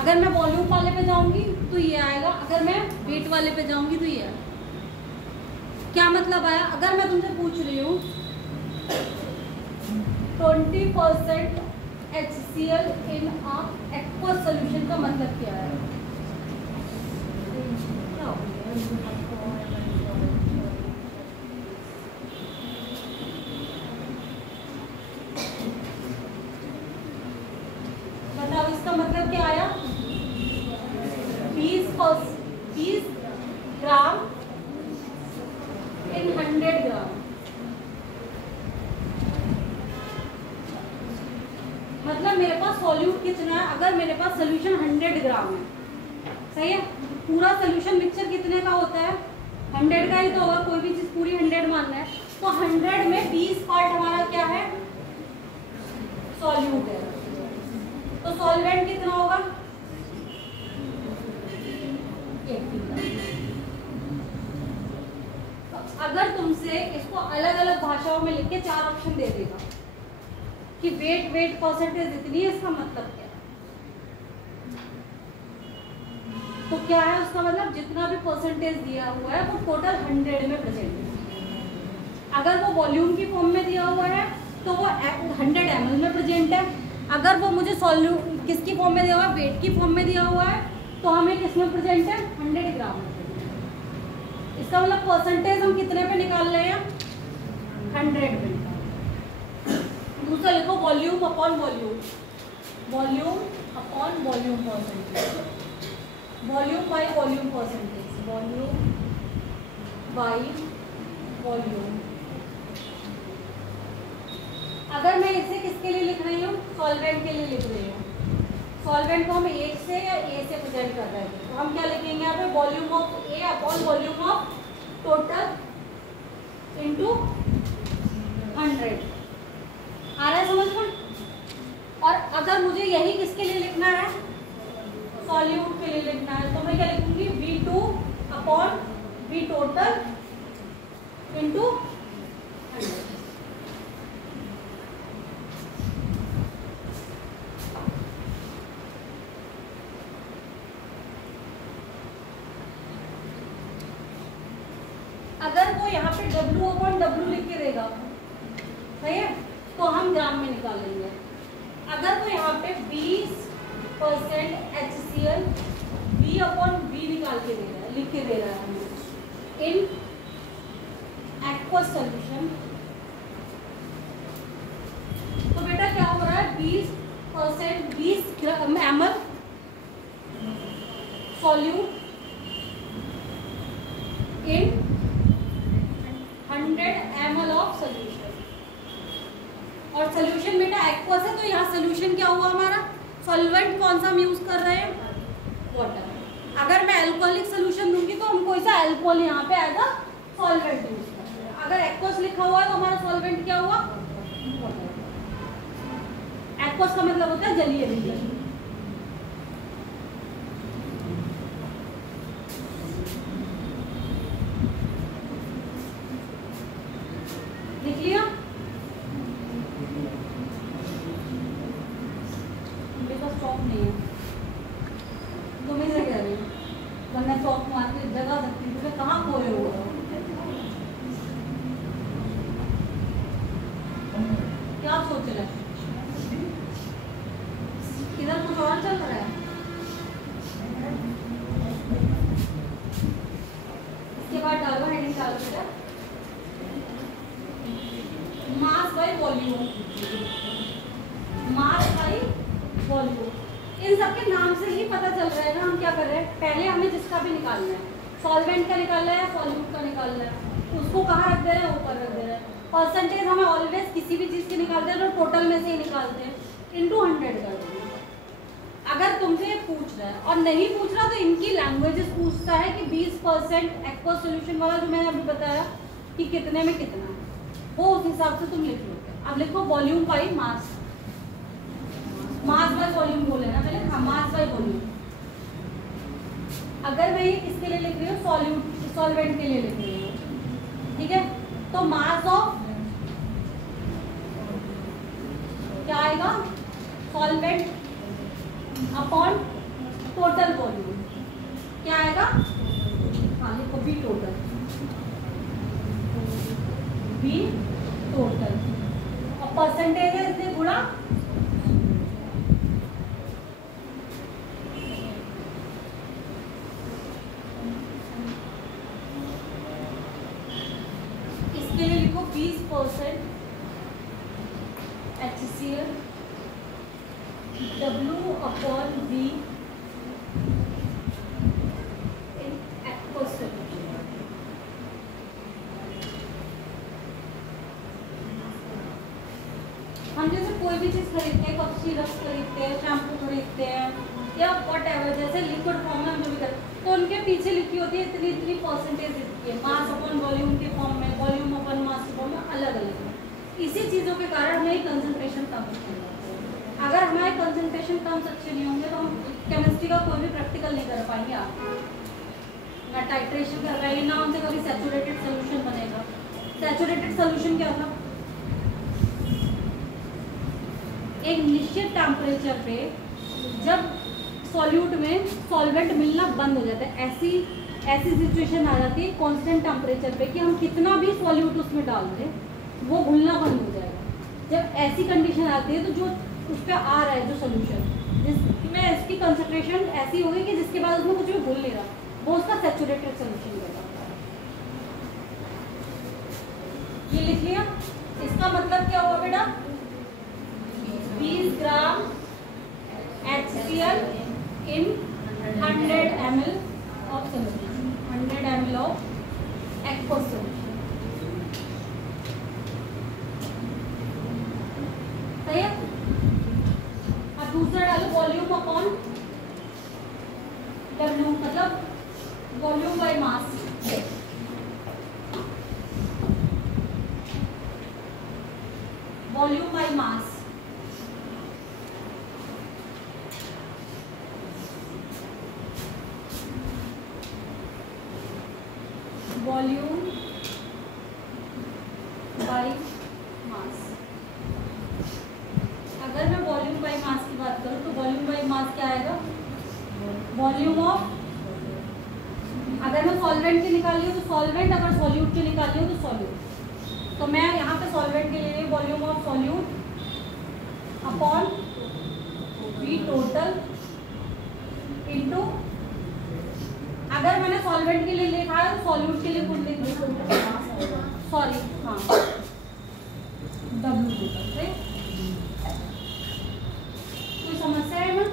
अगर मैं वॉल्यूम वाले पे जाऊंगी तो ये आएगा, अगर मैं वेट वाले पे जाऊंगी तो ये आएगा। क्या मतलब आया? अगर मैं तुमसे पूछ रही हूँ 20% HCl इन अ एक्वस सॉल्यूशन का मतलब क्या है? बताओ इसका मतलब क्या आया? 20 ग्राम इन 100 ग्राम। मतलब मेरे पास सॉल्यूट कितना है? अगर मेरे पास सोल्यूशन 100 ग्राम है, सही है, पूरा सोल्यूशन मिक्सचर कितने का होता है? 100 का ही तो होगा, कोई भी चीज पूरी 100 मानना है तो 100 में 20 पार्ट हमारा क्या है? सॉल्यूट है। तो सॉल्वेंट कितना होगा? 80। अगर तुमसे इसको अलग अलग भाषाओं में लिख के 4 ऑप्शन दे देगा कि वेट परसेंटेज इतनी है, इसका मतलब क्या है? तो क्या है उसका मतलब? जितना भी परसेंटेज दिया हुआ है वो टोटल 100 में प्रेजेंट है। अगर वो वॉल्यूम की फॉर्म में दिया हुआ है तो वो 100 ml में प्रेजेंट है। अगर वो मुझे सॉल्यूट किसकी फॉर्म में दिया हुआ है? वेट की फॉर्म में दिया हुआ है, तो हमें किसमें प्रेजेंट है? 100 ग्राम में। इसका मतलब परसेंटेज हम कितने पे निकाल रहे हैं? 100 पे। दूसरा लिखो volume upon volume, volume upon volume percentage, volume by volume percentage, volume by volume अगर मैं इसे किसके लिए लिख रही हूँ, सॉल्वेंट के लिए लिख रही हूँ, सॉल्वेंट को हम 1 से या A से प्रेजेंट कर रहे हैं, तो हम क्या लिखेंगे यहाँ पे, volume of A upon volume of total into 100। आ रहा है समझ में? और अगर मुझे यही किसके लिए लिखना है, सॉल्यूट के लिए लिखना है, तो मैं क्या लिखूंगी, V2 upon V total into 100। अगर वो यहाँ पे W अपॉन W लिख के देगा, सही है, तो हम ग्राम में निकालेंगे। अगर वो यहाँ पे 20% HCl V अपॉन V निकाल के दे रहा है, लिख के दे रहा है हमें इन एक्वस सॉल्यूशन, तो बेटा क्या हो रहा है, 20% 20 ml solute in 100 ml of solution. और सोल्यूशन बेटा एक्वस है, तो यहाँ सोल्यूशन क्या हुआ हमारा, सॉल्वेंट कौन सा हम यूज कर रहे हैं, वाटर। अगर मैं अल्कोहलिक सोल्यूशन दूंगी तो हम कोई सा अल्कोहल यहाँ पे एज अ सॉल्वेंट यूज कर रहे हैं। अगर एक्वस लिखा हुआ है तो हमारा सॉल्वेंट क्या हुआ, वाटर। एक्वस का मतलब होता है जलीय विलयन। लिख लिया? मेरे पास चौक नहीं है, तुम्हें से कह रही हूँ, वरना चौक मार के जगह सकती, तुम्हें कहाँ खोए हो, क्या सोच रहे हैं, इधर कुछ और चल रहा है। इसके बाद डालो, हेडिंग डालो बेटा, mass by volume, mass by volume. इन सबके नाम से ही पता चल रहा है ना हम क्या कर रहे हैं। पहले हमें जिसका भी निकालना है, सॉल्वेंट का निकालना है, सॉल्यूट का निकालना है, उसको कहाँ रख दे रहे हैं, ऊपर रख दे रहे हैं। परसेंटेज हमें ऑलवेज किसी भी चीज़ की निकालते हैं तो टोटल में से ही निकालते हैं, इनटू 100 कर देंगे। अगर तुमसे पूछ रहा है और नहीं पूछ रहा तो इनकी लैंग्वेजेस पूछता है कि 20% एक्वस सोल्यूशन वाला जो मैंने अभी बताया कि कितने में कितना है, वो उस हिसाब से तुम लिख लो। अब लिखो volume by mass, mass by volume बोले ना पहले, हाँ मास बाय वॉल्यूम। अगर मैं ये किसके लिए लिख रही हूँ, सॉल्यूट सॉल्वेंट के लिए लिख रही हूँ, ठीक है, तो मास ऑफ क्या आएगा, सॉल्वेंट अपॉन टोटल वॉल्यूम क्या आएगा, हाँ लिखो बी टोटल, बी टोटल, और परसेंटेज है इसलिए गुणा इसके लिए लिखो 20% HCl W upon V in aqueous solution. हम जैसे कोई भी चीज़ खरीदते हैं, कप सिरप खरीदते हैं, शैम्पू खरीदते हैं या वट एवर, जैसे लिक्विड फॉर्म में हम जो भी करते हैं तो उनके पीछे लिखी होती है इतनी इतनी परसेंटेज लिखी है, मास अपॉन वॉल्यूम के फॉर्म में, वॉल्यूम अपॉन मास के फॉर्म में, अलग अलग है। इसी चीज़ों के कारण हमें कंसंट्रेशन कम होती है। अगर हमारे कंसंट्रेशन टर्म्स अच्छे नहीं होंगे तो हम केमिस्ट्री का कोई भी प्रैक्टिकल नहीं कर पाएंगे, आप ना टाइट्रेशन कर पाएंगे, ना उनसे कभी सैचुरेटेड सोल्यूशन बनेगा। सैचुरेटेड सोल्यूशन क्या होगा, एक निश्चित टेम्परेचर पे जब सॉल्यूट में सॉल्वेंट मिलना बंद हो जाता है, ऐसी सिचुएशन आ जाती है कांस्टेंट टेम्परेचर पे कि हम कितना भी सॉल्यूट उसमें डाल दें वो घुलना बंद हो जाएगा। जब ऐसी कंडीशन आती है तो जो उस पर आ रहा है जो सोल्यूशन, जिसमें इसकी कंसंट्रेशन ऐसी होगी कि जिसके बाद उसमें कुछ भी घुल नहीं रहा, वो उसका सैचुरेटेड सोल्यूशन होगा। ये लिख लिया। इसका मतलब क्या हुआ बेटा, 20 ग्राम HCl in 100 ml of solution, 100 ml of aqueous solution। Volume by mass, volume by mass, volume by mass. अगर मैं वॉल्यूम बाय मास की बात करूं तो वॉल्यूम बाय मास क्या आएगा? वॉल्यूम ऑफ, अगर मैं सॉल्वेंट की निकाली हूँ तो सॉल्वेंट, अगर सॉल्यूट की निकाली हूँ तो सॉल्यूट। तो मैं यहाँ पे सॉल्वेंट के लिए volume of solute upon V total into, अगर मैंने सॉल्वेंट के लिए लिखा है तो सॉल्यूट के लिए कुल लिख दूँ, सॉरी हाँ डब्ल्यू टोटल। सही, कोई समस्या है ना?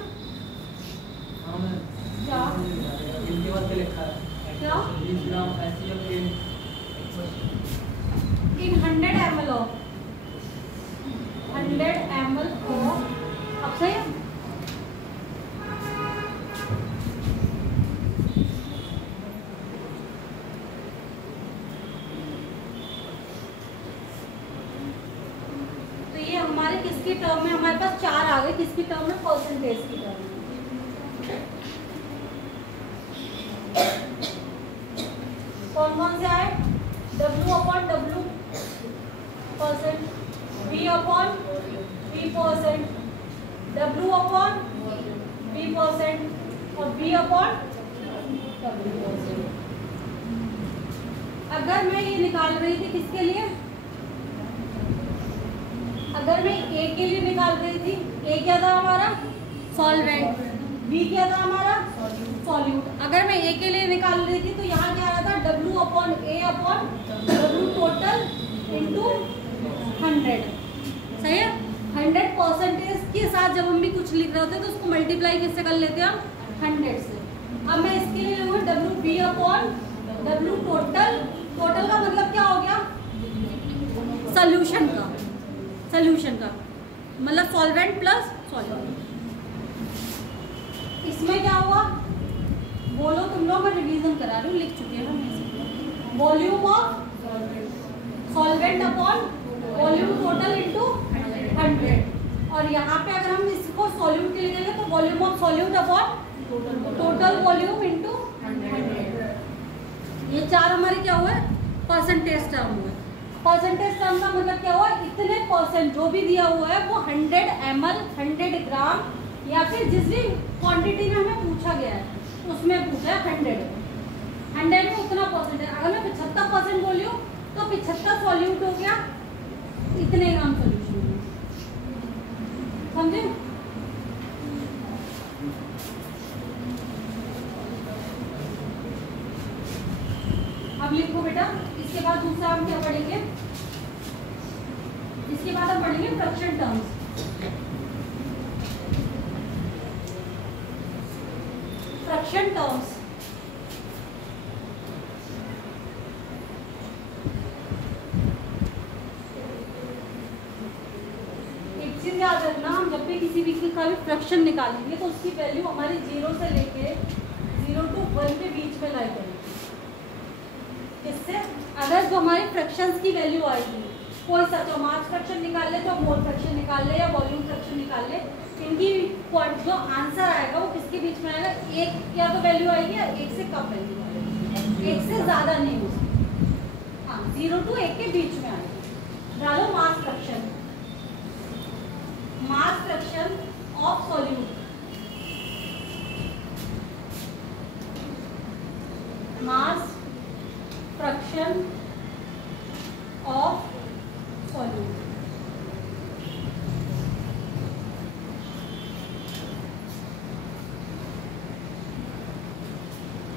क्या इनके बाद क्या लिखा है? क्या 20 ग्राम HCl in 100 ml of 100 ml of, अब सही है? तो ये हमारे किसकी टर्म में, हमारे पास 4 आ गए, किसकी टर्म में? परसेंटेज की टर्म में। कौन कौन से आए? W upon W percent, V upon V percent, W upon V percent और V अपॉन W परसेंट। अगर मैं ये निकाल रही थी किसके लिए? अगर मैं A के लिए निकाल रही थी, A क्या था हमारा? सॉल्वेंट, B क्या था हमारा? सॉल्यूट। अगर मैं A के लिए निकाल रही थी तो यहाँ क्या आ रहा था? W upon A upon W total into 100। सही है? 100% के साथ जब हम भी कुछ लिख रहे होते हैं तो उसको मल्टीप्लाई किससे कर लेते हैं हम? 100 से। अब मैं इसके लिए लूँगा WB upon W total. Total का मतलब क्या हो गया? सोल्यूशन का, सोल्यूशन का मतलब सॉल्वेंट प्लस सॉल्यूट। इसमें क्या हुआ? बोलो तुम लोग, मैं रिवीजन करा रही हूँ, लिख चुके हैं हम। Volume of solvent upon volume total into 100। और यहाँ पे अगर हम इसको सॉल्यूट के लिए लेंगे तो volume of solute upon total volume into 100। ये 4 हमारे क्या हुए? परसेंटेज टर्म हुए। परसेंटेज टर्म का मतलब क्या हुआ? इतने परसेंट जो भी दिया हुआ है वो 100 ml, 100 ग्राम या फिर जिस भी क्वांटिटी में हमें पूछा गया है उसमें पूछा है 100 में उतना परसेंट है। अगर मैं 75% बोली हूँ तो 75 सॉल्यूट हो गया, इतने ग्राम सोल्यूशन, समझे? अब लिखो बेटा, इसके बाद दूसरा हम क्या पढ़ेंगे? इसके बाद हम पढ़ेंगे फ्रैक्शन टर्म्स। फ्रैक्शन टर्म्स एक चीज याद रखना, हम जब भी किसी भी का भी फ्रैक्शन निकालेंगे तो उसकी वैल्यू हमारी 0 से लेके 0 to 1 के बीच में लाई करेंगे। इससे अगर जो हमारे फ्रैक्शंस की वैल्यू आएगी, कोई सा तो मास फ्रैक्शन निकाल ले, तो मोल फ्रैक्शन निकाल ले या वॉल्यूम फ्रैक्शन निकाल ले, इनकी जो आंसर आएगा वो किसके बीच में आएगा? 1 या तो वैल्यू आएगी या 1 से कम वैल्यू आएगी, 1 से ज़्यादा नहीं हो सकती। हाँ, 0 to 1 के बीच में आएगी। डालो mass fraction, mass fraction of solute, mass fraction of solute.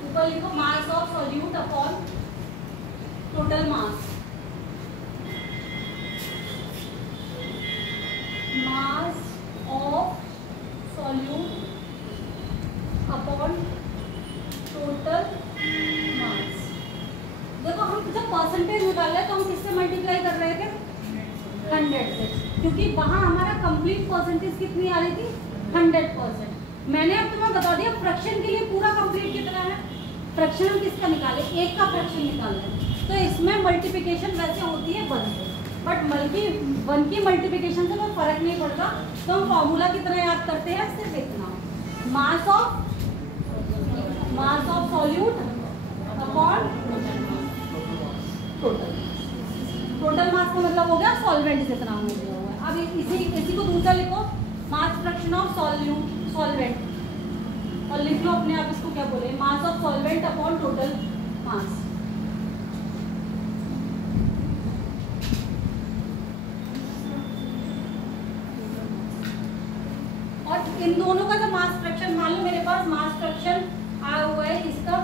ऊपर लिखो mass of solute upon total mass, mass of solute upon total mass. देखो हम जब परसेंटेज निकाल रहे तो हम किससे मल्टीप्लाई कर रहे थे? 100 से, क्योंकि वहाँ हमारा कंप्लीट परसेंटेज कितनी आ रही थी? 100%। मैंने अब तुम्हें बता दिया फ्रैक्शन के लिए पूरा कंप्लीट कितना है। फ्रैक्शन किसका निकाले, एक का फ्रैक्शन निकालना है, तो इसमें मल्टीप्लिकेशन वैसे होती है 1 से, बट बल्कि 1 की मल्टीप्लिकेशन से कोई फर्क नहीं पड़ता। तो हम फॉर्मूला कितना याद करते हैं, सिर्फ इतना, मास ऑफ सॉल्यूट अपॉन टोटल मास का मतलब हो गया सॉल्वेंट जितना हमें दिया हुआ है। अब इसी को दूसरा लिखो, मास फ्रैक्शन ऑफ सॉल्वेंट, और लिख लो अपने आप इसको क्या बोले, मास ऑफ सॉल्वेंट अपॉन टोटल मास। और इन दोनों का जो मास फ्रैक्शन, मान लो मेरे पास मास फ्रैक्शन आया हुआ है, इसका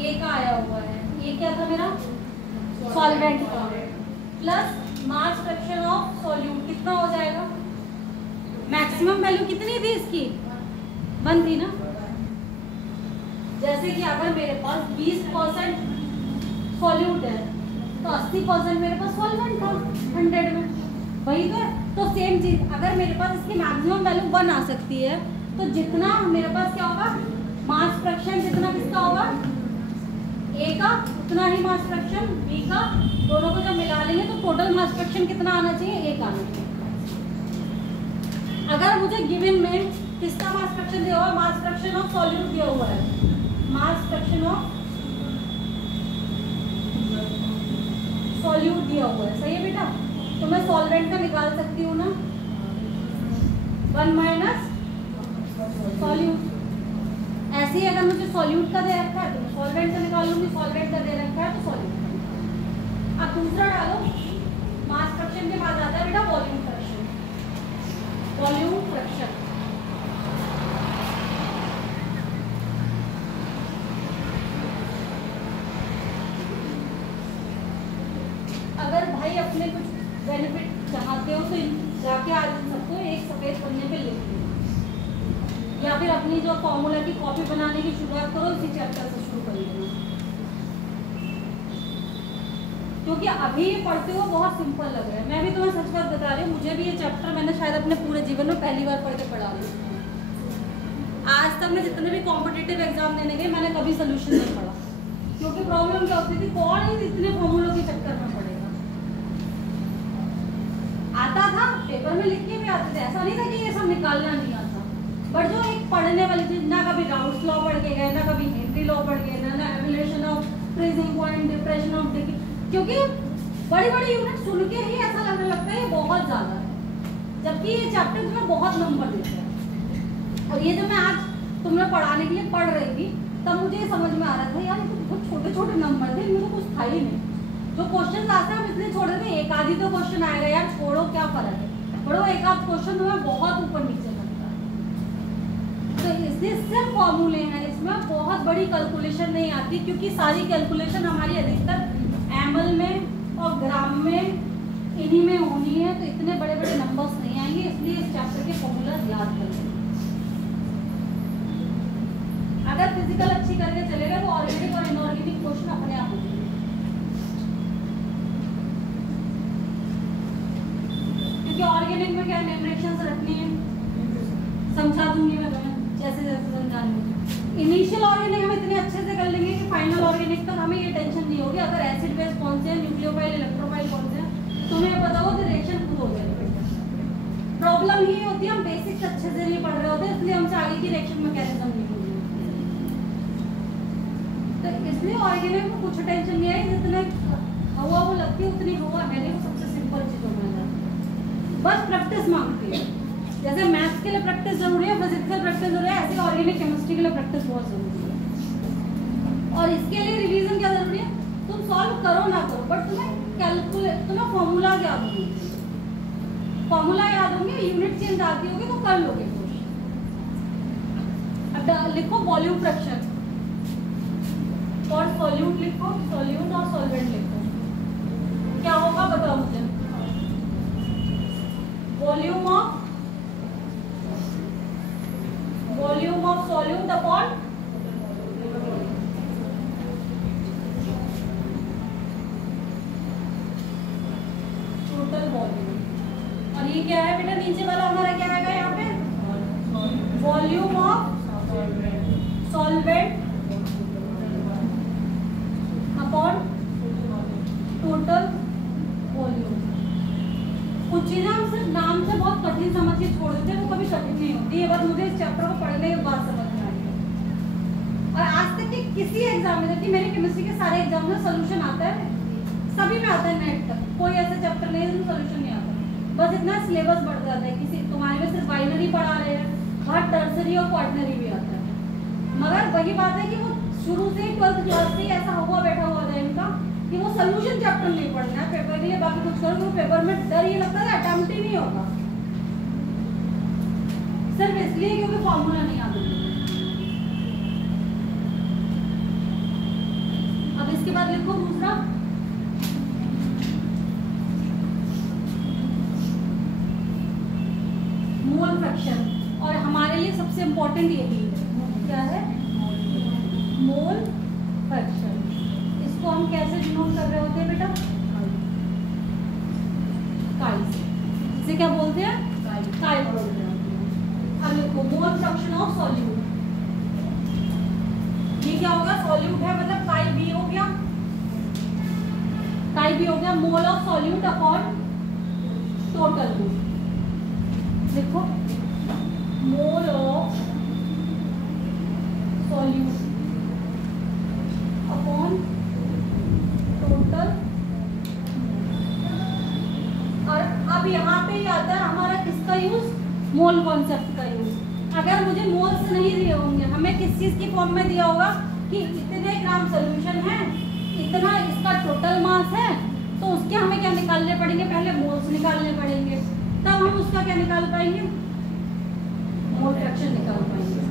ए का आया हुआ है, ये क्या था मेरा सॉल्वेंट का, plus mass fraction of solute कितना हो जाएगा, मैक्सिमम वैल्यू कितनी थी इसकी 1 थी ना। जैसे कि अगर मेरे पास 20% सॉल्यूट है तो 80% मेरे पास सॉल्वेंट था 100 में, वही तो है। तो सेम चीज अगर मेरे पास इसकी मैक्सिमम वैल्यू 1 आ सकती है, तो जितना मेरे पास क्या होगा, मास फ्रैक्शन जितना किसका होगा, ए का उतना ही मास फ्रैक्शन बी का, दोनों को जब मिला लेंगे तो टोटल मास फ्रैक्शन कितना आना चाहिए, एक आना चाहिए। अगर मुझे गिवन में किसका मास फ्रैक्शन दिया हुआ है, मास फ्रैक्शन ऑफ सॉल्यूट दिया हुआ है, मास फ्रैक्शन ऑफ सॉल्यूट दिया हुआ है, सही है बेटा, तो मैं सॉल्वेंट का निकाल सकती हूँ ना, 1 माइनस सॉल्यूट। ऐसे ही अगर मुझे सॉल्यूट का दे रखा है तो मैं सॉल्वेंट का निकाल लूंगी, सॉल्वेंट का दे रखा है तो सॉल्यूट का। अब दूसरा डालो, मास फ्रैक्शन के बाद आता है बेटा वॉल्यूम फ्रैक्शन, वॉल्यूम फ्रैक्शन। अगर भाई अपने कुछ बेनिफिट चाहते हो तो जाके आज सबको एक सफेद पन्ने पे लिख लो, या फिर अपनी जो फॉर्मूला की कॉपी बनाने की शुरुआत करो, इसी चैप्टर से शुरू कर लेना, क्योंकि अभी ये पढ़ते हुए बहुत सिंपल लग रहा है। मैं भी तुम्हें सच बात बता रही हूँ, मुझे भी ये चैप्टर मैंने शायद अपने पूरे जीवन में पहली बार पढ़ के पढ़ा रही हूँ। आज तक मैं जितने भी कॉम्पिटिटिव एग्जाम देने गई मैंने कभी सोल्यूशन नहीं पढ़ा, क्योंकि प्रॉब्लम क्या होती थी, कौन ही इतने फॉर्मूलों के चक्कर में पड़ेगा। आता था पेपर में लिख के भी आते थे, ऐसा नहीं था कि ये सब निकालना नहीं आता, बट जो एक पढ़ने वाली चीज, ना कभी राउल्स लॉ पढ़ के गए, ना कभी हेनरी लॉ पढ़ के, ना evolution of freezing point, depression of decay, क्योंकि बड़ी बड़ी यूनिट सुन के ही ऐसा लगने लगता है ये बहुत ज्यादा है, जबकि ये चैप्टर तुम्हें बहुत नंबर देते हैं। और ये जो मैं आज तुम्हें पढ़ाने के लिए पढ़ रही थी, तब मुझे ये समझ में आ रहा था यार ये तो बहुत छोटे छोटे नंबर थे, इनमें तो कुछ था ही नहीं। जो क्वेश्चन आते हैं हम इसलिए छोड़ देते हैं, एक आधी तो क्वेश्चन आएगा यार, छोड़ो क्या फर्क है, पढ़ो एक आध क्वेश्चन तुम्हें बहुत ऊपर नीचे लगता है। तो इसलिए सिर्फ फॉर्मूले हैं, इसमें बहुत बड़ी कैलकुलेशन नहीं आती, क्योंकि सारी कैलकुलेशन हमारी अधिकतर एमएल में और ग्राम में इन्हीं में होनी है, तो इतने बड़े बड़े नंबर्स नहीं आएंगे, इसलिए इस चैप्टर के फॉर्मूला याद कर लें। अगर फिजिकल अच्छी करके चलेगा तो ऑर्गेनिक और इनऑर्गेनिक क्वेश्चन अपने आप होंगे, क्योंकि ऑर्गेनिक में क्या न्यूमरेशंस रखनी है, समझा दूंगी मैं तुम्हें जैसे जैसे समझानी। इनिशियल ऑर्गेनिक हम इतने अच्छे से कर लेंगे कि फाइनल ऑर्गेनिक तक हमें ये टेंशन नहीं होगी। अगर एसिड बेस कौन से हैं, न्यूक्लियोफाइल इलेक्ट्रोफाइल कौन से हैं, तुम्हें पता हो तो रिएक्शन खुद हो जाएगा। प्रॉब्लम ही होती है हम बेसिक्स अच्छे से नहीं पढ़ रहे होते, इसलिए हमसे आगे की रिएक्शन मैकेनिज्म नहीं होगी। तो इसलिए ऑर्गेनिक में कुछ टेंशन नहीं है, जितने हवा वो लगती है उतनी हवा है नहीं, सबसे सिंपल चीज हो जाता है, बस प्रैक्टिस मांगती है। जैसे मैथ्स के लिए प्रैक्टिस जरूरी है, फिजिक्स के लिए प्रैक्टिस जरूरी है, ऐसे ऑर्गेनिक केमिस्ट्री के लिए प्रैक्टिस बहुत जरूरी है। और इसके लिए रिवीजन क्या जरूरी है, तुम सॉल्व करो ना करो, बट तुम्हें फॉर्मूला याद होंगे, फॉर्मूला याद होंगे, यूनिट चेंज आती होगी तो कर लोगे। अब लिखो वॉल्यूम फ्रैक्शन और सॉल्यूट लिखो, सॉल्यूट और सॉल्वेंट लिखो, क्या होगा बताओ मुझे। Volume of solute upon total volume. और ये क्या है बेटा, नीचे वाला हमारा क्या आएगा यहाँ पे, वॉल्यूम ऑफ सॉल्वेंट कुछ चीजें हम सिर्फ नाम से बहुत कठिन समझ के छोड़ देते हैं, वो कभी कठिन नहीं होती। ये बात मुझे इस चैप्टर को पढ़ने के बाद समझ में आई है। और आज तक के किसी एग्जाम में, जबकि मेरे केमिस्ट्री के सारे एग्जाम में सोल्यूशन आता है, सभी में आता है नेट तक, कोई ऐसा चैप्टर नहीं है जिसमें सोल्यूशन नहीं आता। बस इतना सिलेबस बढ़ जाता है, किसी तुम्हारे में सिर्फ बाइनरी पढ़ा रहे हैं, हर टर्सरी और क्वार्टनरी भी आता है। मगर वही बात है कि वो शुरू से 12th क्लास से ऐसा हुआ बैठा हुआ था इनका कि वो सोल्यूशन चैप्टर नहीं पढ़ना है पेपर के लिए, बाकी कुछ करो। तो पेपर में डर ये लगता है अटेम्प्ट ही नहीं होगा, सिर्फ इसलिए क्योंकि फॉर्मूला नहीं आता। अब इसके बाद लिखो दूसरा, मोल फ्रैक्शन। और हमारे लिए सबसे इंपॉर्टेंट यही है, क्या है? Mole fraction. इसको हम कैसे डिनोट कर रहे होते हैं बेटा? काई से। इसे क्या बोलते हैं? काई बोलते हैं। अब देखो मोल फ्रैक्शन ऑफ सॉल्यूट, ये क्या होगा? सॉल्यूट है मतलब काई बी हो गया, काई बी हो गया mole of solute upon total mole. देखो mole of solute upon total. और अब यहाँ पे ही आता है हमारा किसका यूज? मोल कॉन्सेप्ट का यूज। अगर मुझे मोल्स नहीं दिए होंगे, हमें किस चीज की फॉर्म में दिया होगा कि इतने ग्राम सोल्यूशन है, इतना इसका टोटल मास है, तो उसके हमें क्या निकालने पड़ेंगे? पहले मोल्स निकालने पड़ेंगे, तब हम उसका क्या निकाल पाएंगे? मोल फ्रैक्शन निकाल पाएंगे।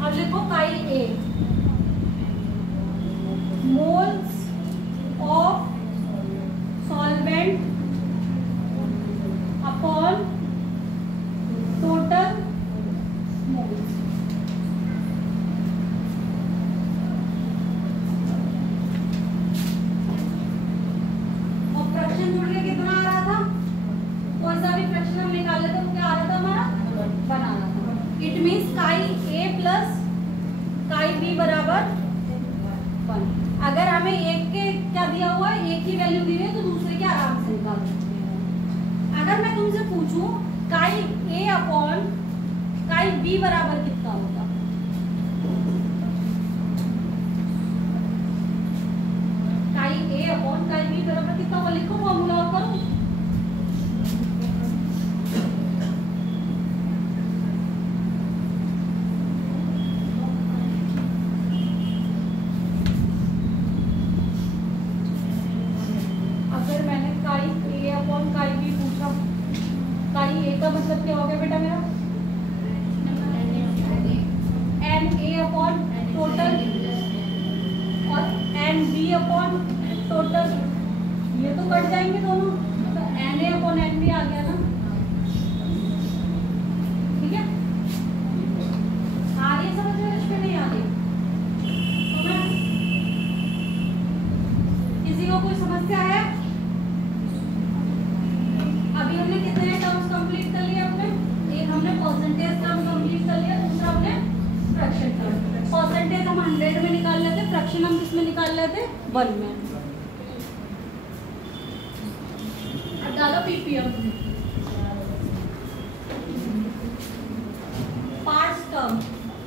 अब लिखो chi A, moles of solvent upon total moles. और फ्रैक्शन जोड़ के कितना आ रहा था? कोई सा भी फ्रैक्शन हम निकाल लेते तो क्या आ रहा था? हमारा बना रहा था। इट मीन्स काई ए प्लस काई बी बराबर 1। अगर हमें एक के क्या दिया हुआ है, एक की वैल्यू दी हुई है, तो दूसरे के आराम से निकाल सकते हैं। अगर मैं तुमसे पूछूं काई ए अपॉन काई बी बराबर कितना होगा? काई ए अपॉन काई बी बराबर कितना होगा? लिखो फॉर्मूला और करो। अगर मैंने काई ए अपॉन काई बी पूछा, काई ए का मतलब क्या हो गया बेटा मेरा? एन ए अपॉन टोटल और एन बी अपॉन टोटल, ये तो कट जाएंगे दोनों, तो n A upon N B आ गया ना। ठीक है, आ रही समझ में? इसमें नहीं आ रही तो मैं, किसी को कोई समस्या है? अभी हमने कितने टर्म्स कंप्लीट कर लिए अपने? एक हमने परसेंटेज टर्म कंप्लीट कर लिया, दूसरा हमने फ्रैक्शन टर्म। परसेंटेज हम 100 में निकाल लेते, फ्रैक्शन हम किस में निकाल लेते? 1 में। अब डालो पीपीएम। पार्ट्स टर्म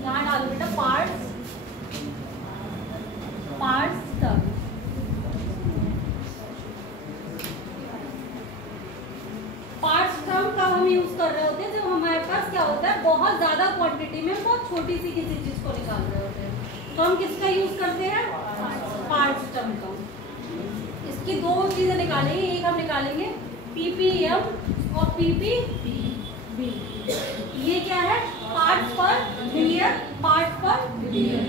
यहाँ डालो बेटा, पार्ट्स टर्म। पार्ट्स टर्म कब हम यूज कर रहे होते हैं? जब हमारे पास क्या होता है, बहुत ज्यादा क्वांटिटी में बहुत छोटी सी किसी चीज को निकाल रहे होते हैं, तो हम किसका यूज करते हैं? पार्ट्स टर्म का। इसकी दो चीजें निकालेंगे, एक हम निकालेंगे पीपीएम और पीपीबी। ये क्या है? Parts per million, parts per billion.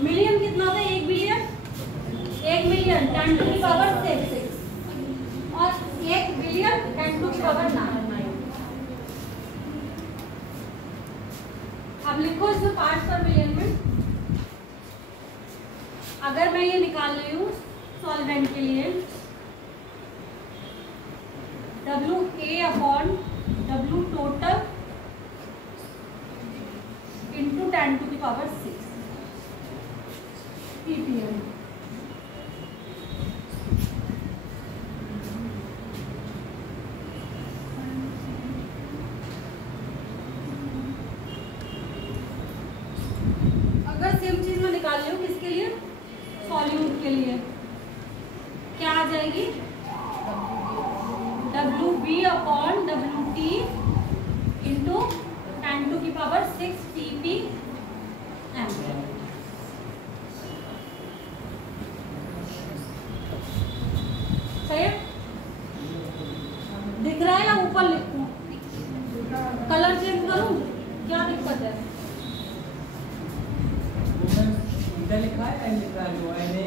Million कितना होता है? 1 billion, 1 million 10 to the power 6 और 1 बिलियन 10 टू द पावर 9। अब लिखो इसमें पार्ट्स पर मिलियन में। अगर मैं ये निकाल रही हूँ सॉल्वेंट के लिए, WA upon W total into 10 to the power 6 ppm। जाएगी WB upon WT into 10⁶ TPM। सही है? दिख रहा है या ऊपर लिखूं? कलर चेंज करूं? क्या दिक्कत है? इधर लिखा है एन लिखा है जो एन ए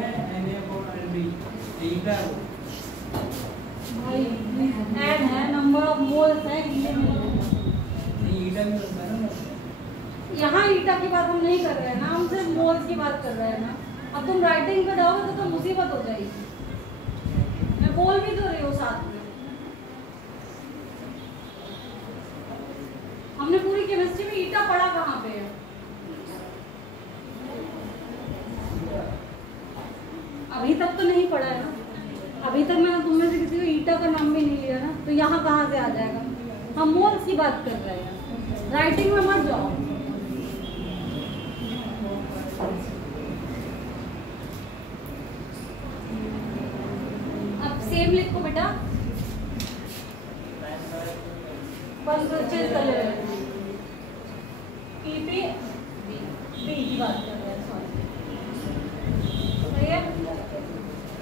है N A upon N B लिखा है वो भाई एन है, नंबर ऑफ मोल्स है, ये नहीं ईटा भी होता है ना। यहाँ ईटा की बात हम नहीं कर रहे हैं ना, हम सिर्फ मोल्स की बात कर रहे हैं ना। अब तुम राइटिंग पे जाओगे तो मुसीबत हो जाएगी। मैं बोल भी तो रही हूँ साथ में। हमने पूरी केमिस्ट्री में ईटा पढ़ा कहाँ पे है? अभी तक तो नहीं पढ़ा है ना। अभी तक मैंने तुम में से किसी को ईटा का नाम भी नहीं लिया ना, तो यहाँ कहाँ से आ जाएगा? हम मोल्स की बात कर रहे हैं, राइटिंग में मत जाओ। अब सेम लिखो बेटा, बस चेंज कर ले रहे हैं। TP B की बात कर रहे हैं, सॉरी। सही है?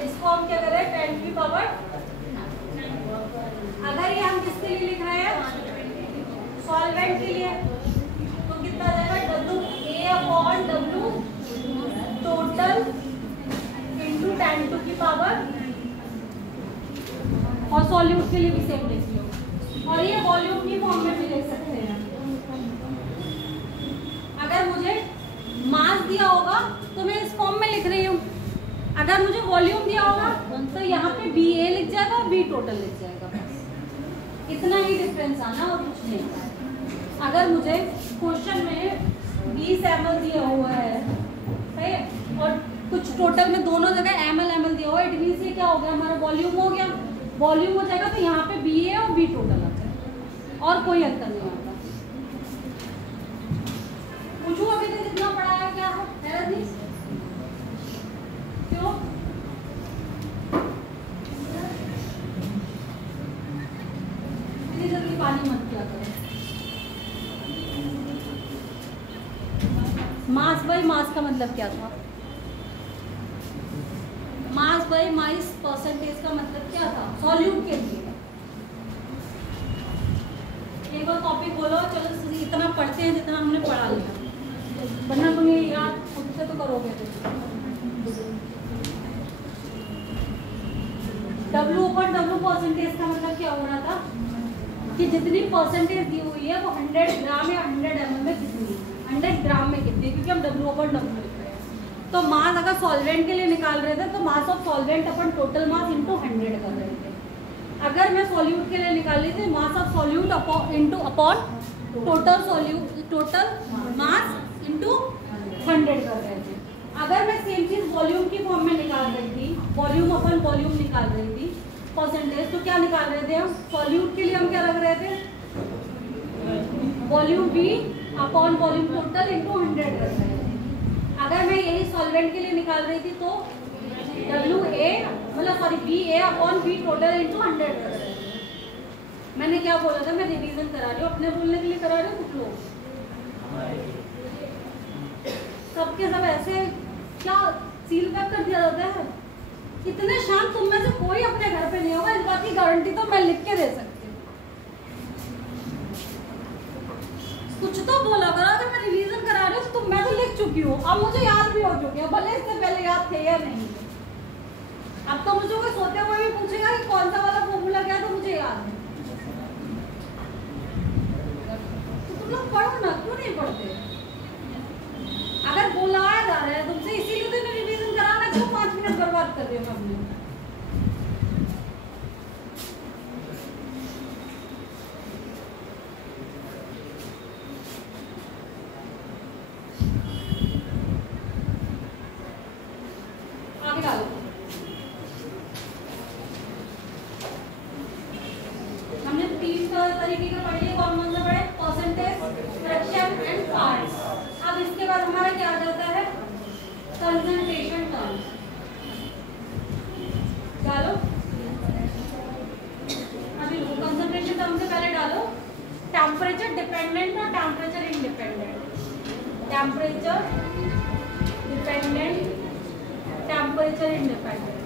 इसको हम क्या कर रहे हैं? 10⁻। अगर ये हम किसके लिए लिख रहे हैं? सॉल्वेंट के लिए, तो कितना आ जाएगा? WA upon W total into 10⁻। और सॉल्यूट के लिए भी सेम लिख लो। और ये वॉल्यूम की फॉर्म में भी लिख सकते हैं। अगर मुझे मास दिया होगा तो मैं इस फॉर्म में लिख रही हूँ। अगर मुझे वॉल्यूम दिया होगा तो यहाँ पे BA लिख जाएगा और B टोटल लिख जाएगा, बस इतना ही डिफरेंस आना और कुछ नहीं। अगर मुझे क्वेश्चन में 20 ml दिया हुआ है, सही है, और कुछ टोटल में दोनों जगह ml दिया हुआ है, इट मींस ये क्या हो गया? हमारा वॉल्यूम हो गया। वॉल्यूम हो जाएगा तो यहाँ पे BA और B टोटल आ जाएगा, और कोई अंतर नहीं आता। पूछो अभी तक जितना पढ़ा है क्या है? क्यों? इतनी जल्दी पानी मत किया करो। मास बाई मास का मतलब क्या था? मास बाई मास परसेंटेज का मतलब क्या था? सॉल्यूट के लिए। एक बार टॉपिक बोलो, चलो इतना पढ़ते हैं जितना हमने पढ़ा लिया, वरना तुम ये याद खुद से तो करोगे। W/W परसेंटेज का मतलब क्या हो रहा था कि जितनी परसेंटेज दी हुई है वो 100 ग्राम या 100 ml में कितनी, 100 ग्राम में कितनी, क्योंकि हम W/W लिख रहे हैं। तो मास अगर सॉल्वेंट के लिए निकाल रहे थे तो मास of solvent upon total mass into 100 कर रहे थे। अगर मैं सॉल्यूट के लिए निकाल रही थी मास of solute into upon total mass into 100 कर रहे थे। अगर मैं सेम चीज वॉल्यूम की फॉर्म में निकाल रही थी, वॉल्यूम अपन वॉल्यूम निकाल रही थी परसेंटेज, तो क्या निकाल रहे थे हम? सॉल्यूट के लिए हम क्या रख रहे थे? Volume B upon volume total into 100 रख रहे थे। अगर मैं यही सॉल्वेंट के लिए निकाल रही थी तो BA upon B total into 100 कर रहे थे। मैंने क्या बोला था? मैं रिवीजन करा रही हूँ, अपने बोलने के लिए करा रही हूँ। कुछ लोग सबके सब ऐसे क्या सील पैक कर दिया जाता है। इतने शांत तुम में से कोई अपने घर पे नहीं होगा, इस बात की गारंटी तो मैं लिख के दे सकती हूँ। कुछ तो बोला करो। अगर मैं रिवीजन करा रही हूँ तो मैं तो लिख चुकी हूँ, अब मुझे याद भी हो चुकी है, भले इससे पहले याद थे या नहीं। अब तो मुझे कोई सोते हुए भी पूछेगा कि कौन सा वाला फॉर्मूला क्या है, तो मुझे याद है। तो तुम लोग पढ़ो ना, क्यों नहीं पढ़ते? अगर बुलाया जा रहा है तुमसे, इसीलिए तो रिवीजन कराना, क्यों 5 मिनट बर्बाद कर रही हूँ हमने? आगे डालो। हमने 3 तरीके का पढ़ लिया। कौन सा पढ़े? Percentage, fraction and parts. अब इसके बाद हमारा क्या आ जाता है? Concentration terms. Temperature dependent, temperature independent.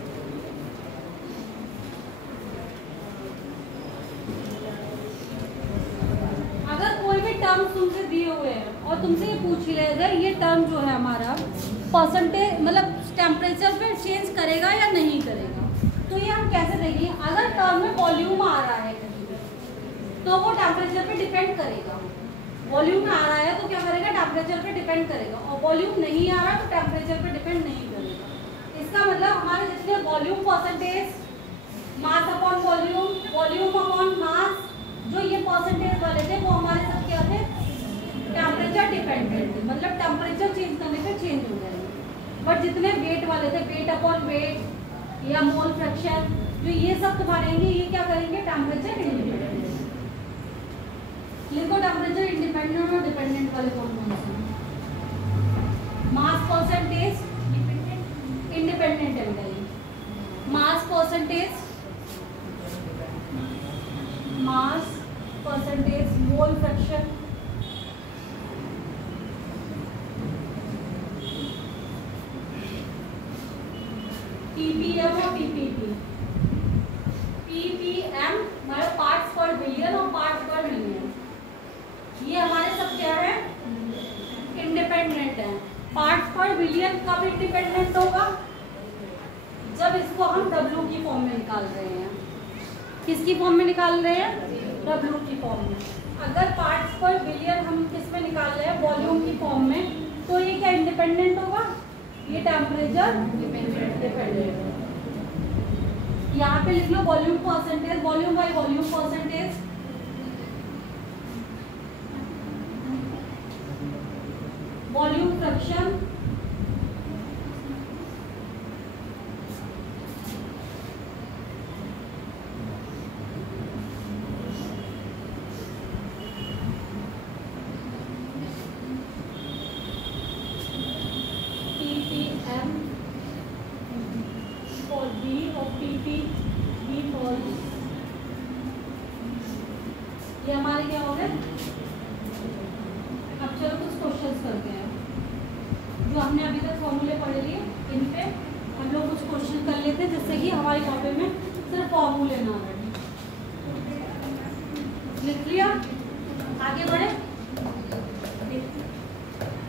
अगर कोई भी टर्म तुमसे दिए हुए हैं और तुमसे ये पूछ लिया जाए ये टर्म जो है हमारा परसेंटेज मतलब टेम्परेचर पे चेंज करेगा या नहीं करेगा, तो ये हम कैसे देखेंगे? अगर टर्म में वॉल्यूम आ रहा है कहीं पे तो वो टेम्परेचर पे डिपेंड करेगा। वॉल्यूम आ रहा है तो क्या करेगा? टेम्परेचर पे डिपेंड करेगा। और वॉल्यूम नहीं आ रहा तो टेम्परेचर पे डिपेंड नहीं करेगा। इसका मतलब हमारे जितने volume percentage, mass upon volume, volume upon mass, जो ये परसेंटेज वाले थे वो हमारे सब क्या थे? टेम्परेचर डिपेंडेंट थे, मतलब टेम्परेचर चेंज करने पे चेंज हो जाएंगे। बट जितने वेट वाले थे, वेट अपॉन वेट या मोल फ्रैक्शन, जो ये सब तुम्हारे ये क्या करेंगे? Temperature independent. लिखो टेम्परेचर इंडिपेंडेंट और डिपेंडेंट वाले कौन कौन से? मास परसेंटेज इंडिपेंडेंट है बताइए। Mass percentage, mass percentage, mole fraction, ppm और ppb। ppm हमारे पार्ट्स पर बिलियन और पार्ट्स पर मिलियन, ये हमारे सब क्या है? इंडिपेंडेंट है। पार्ट्स पर बिलियन कब इंडिपेंडेंट होगा? जब इसको हम W की फॉर्म में निकाल रहे हैं। किसकी फॉर्म में निकाल रहे हैं? W की फॉर्म में। अगर पार्ट्स पर बिलियन हम किस में निकाल रहे हैं? वॉल्यूम की फॉर्म में, तो ये क्या इंडिपेंडेंट होगा? ये टेम्परेचर डिपेंडेंट। यहाँ पे लिख low volume percentage, volume by volume percentage, volume fraction, ये हमारे क्या हो गए? अब चलो कुछ क्वेश्चंस करते हैं। जो हमने अभी तक फॉर्मूले पढ़े लिए इन पे हम लोग कुछ क्वेश्चन कर लेते हैं, जिससे कि हमारी कॉपी में सिर्फ फॉर्मूले ना रहे। लिख लिया? आगे बढ़े।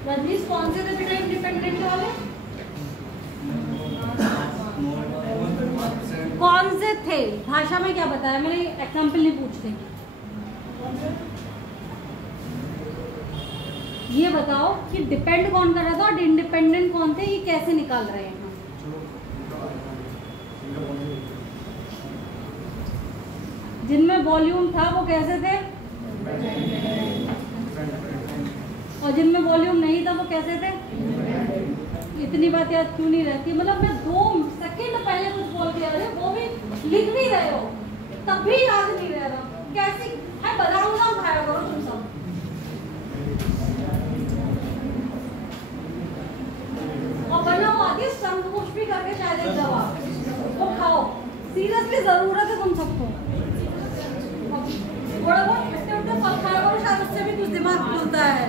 रजनीश कौन से थे बेटा इंडिपेंडेंट वाले? कौन से थे? भाषा में क्या बताया? मैंने एग्जाम्पल नहीं पूछते। ये बताओ कि डिपेंड कौन कर रहा था और इंडिपेंडेंट कौन थे, ये कैसे निकाल रहे हैं हम? जिनमें वॉल्यूम था वो कैसे थे और जिनमें वॉल्यूम नहीं था वो कैसे थे? इतनी बात याद क्यों नहीं रहती? मतलब मैं 2 सेकंड पहले कुछ बोल के आ रहे हो, वो भी लिख भी रहे हो, तब भी याद नहीं रह रहा। कैसी है? बादाम ना खाया करो तुम सब। और बना हुआ आती है संतुष्ट भी करके शायद एक दवा, वो खाओ। सीरियसली जरूरत है तुम सबको। थोड़ा बहुत खट्टे उट्टे फल खाया करो, शायद उससे भी कुछ दिमाग खुलता है।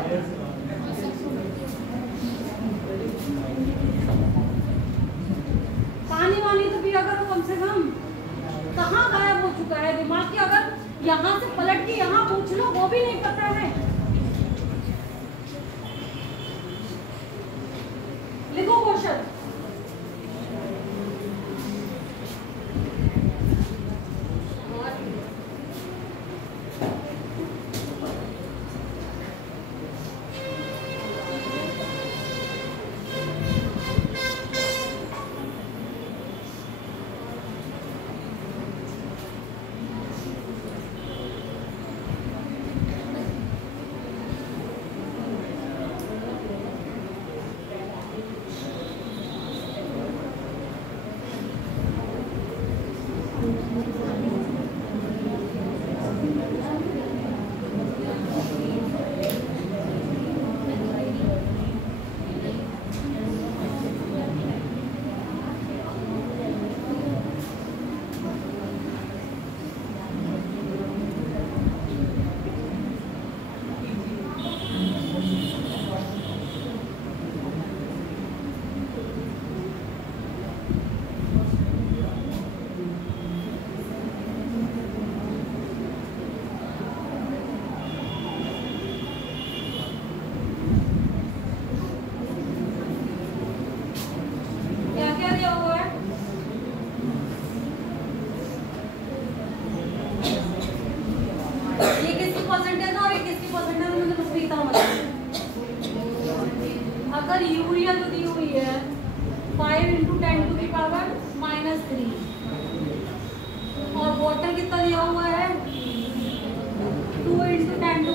पानी वानी तो पिया करो कम से कम। कहाँ गायब हो चुका है दिमाग की? अगर यहाँ से पलट के यहाँ पूछ लो वो भी नहीं पता है। लिखो क्वेश्चन।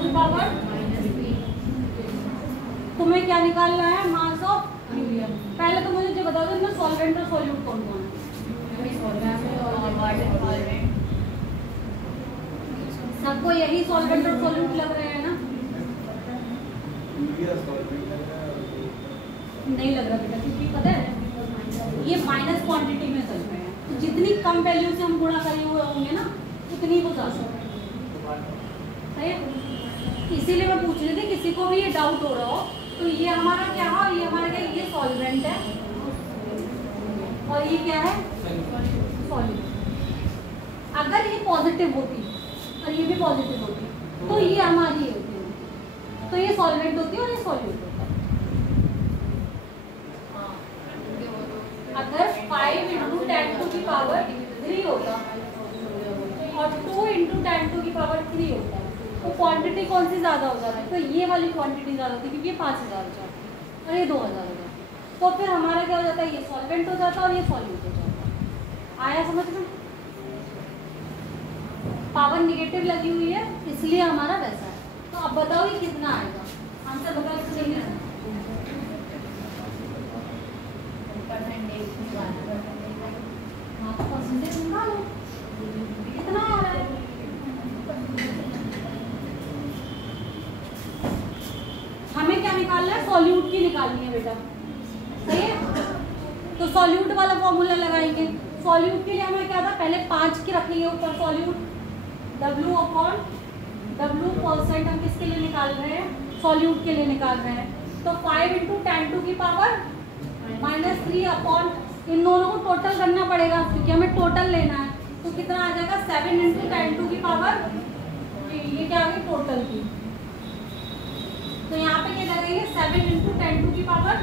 की पावर तुम्हें क्या निकालना है, मास ऑफ यूरिया। पहले तो मुझे बता दो इनमें सॉल्वेंट और सॉल्यूट कौन कौन है। सबको यही सॉल्वेंट और सॉल्यूट लग रहे हैं ना? नहीं लग रहा बेटा, क्योंकि पता है ये माइनस क्वांटिटी में चल रहे हैं, तो जितनी कम वैल्यू से हम गुणा करे हुए होंगे ना उतनी वो ज्यादा है। इसीलिए मैं पूछ रही थी किसी को भी ये डाउट हो रहा हो, तो ये हमारा क्या है और ये हमारा क्या, ये सॉल्वेंट है और ये क्या है, सॉल्यूट। अगर ये पॉजिटिव होती और ये भी पॉजिटिव होती तो ये हमारी ये होती है, तो ये सॉल्वेंट होती है और ये सॉल्यूट होता है। अगर 5 × 10⁻³ होता और 2 × 10⁻³ होता तो क्वांटिटी कौन सी ज़्यादा हो जाती, तो ये वाली क्वांटिटी ज़्यादा होती क्योंकि ये 5000 हो जाती और ये 2000 हो जाती, तो फिर हमारा क्या हो जाता है, ये सॉल्वेंट हो जाता और ये सॉल्यूट हो जाता। आया समझ में? पावर निगेटिव लगी हुई है इसलिए हमारा वैसा है। तो अब बताओ ये कितना आएगा, आंसर बताओ इसको जल्दी से। हाँ तो परसेंटेज निकालो कितना आ रहा है। हमें क्या निकालना है, सॉल्यूट की निकालनी है बेटा, सही है। तो सॉल्यूट वाला फॉर्मूला लगाएंगे। सॉल्यूट के लिए हमें क्या था, पहले 5 की रखेंगे ऊपर सॉल्यूट, W/W% हम किसके लिए निकाल रहे हैं, सॉल्यूट के लिए निकाल रहे हैं। तो 5 × 10⁻³ इन दोनों को टोटल करना पड़ेगा क्योंकि हमें टोटल लेना है। तो कितना आ जाएगा, 7 × 10⁻⁻, ये क्या आ गई टोटल की। तो यहाँ पे क्या लगेंगे, 7 × 10⁻⁻,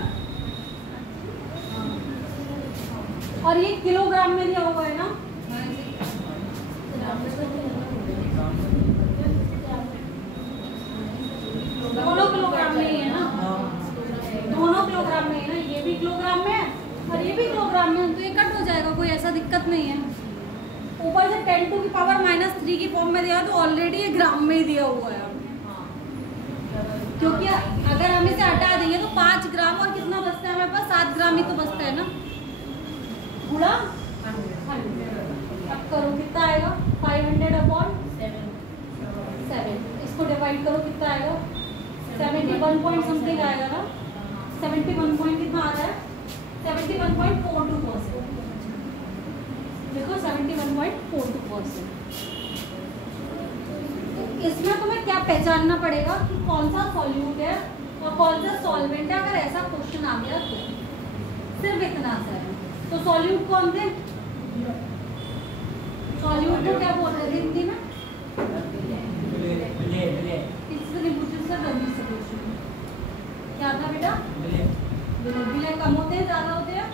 और ये किलोग्राम में दिया हुआ है ना, दोनों किलोग्राम में ही है ना, दोनों किलोग्राम में है ना, ये भी किलोग्राम में है और ये भी किलोग्राम में है, तो ये कट हो जाएगा, कोई ऐसा दिक्कत नहीं है। ऊपर से 10⁻³ की फॉर्म में दिया तो ऑलरेडी ये ग्राम में ही दिया हुआ है, क्योंकि अगर हम इसे हटा देंगे तो 5 ग्राम और कितना बचता है हमारे पास, 7 ग्राम ही तो बचता है ना, गुणा 100। अब करो कितना आएगा, 500/7, इसको डिवाइड करो कितना आएगा, 71 पॉइंट समथिंग आएगा ना, 71 पॉइंट कितना आ रहा है, 71.42%। देखो 71.42%। इसमें तुम्हें क्या पहचानना पड़ेगा कि कौन सा सॉल्यूट है और कौन सा सॉल्वेंट है, अगर ऐसा क्वेश्चन आ गया तो सिर्फ इतना सा है। तो सॉल्यूट कौन थे, सॉल्यूट को क्या बोल रहे थे हिंदी में, क्या था बेटा, विलय कम होते हैं ज्यादा होते हैं,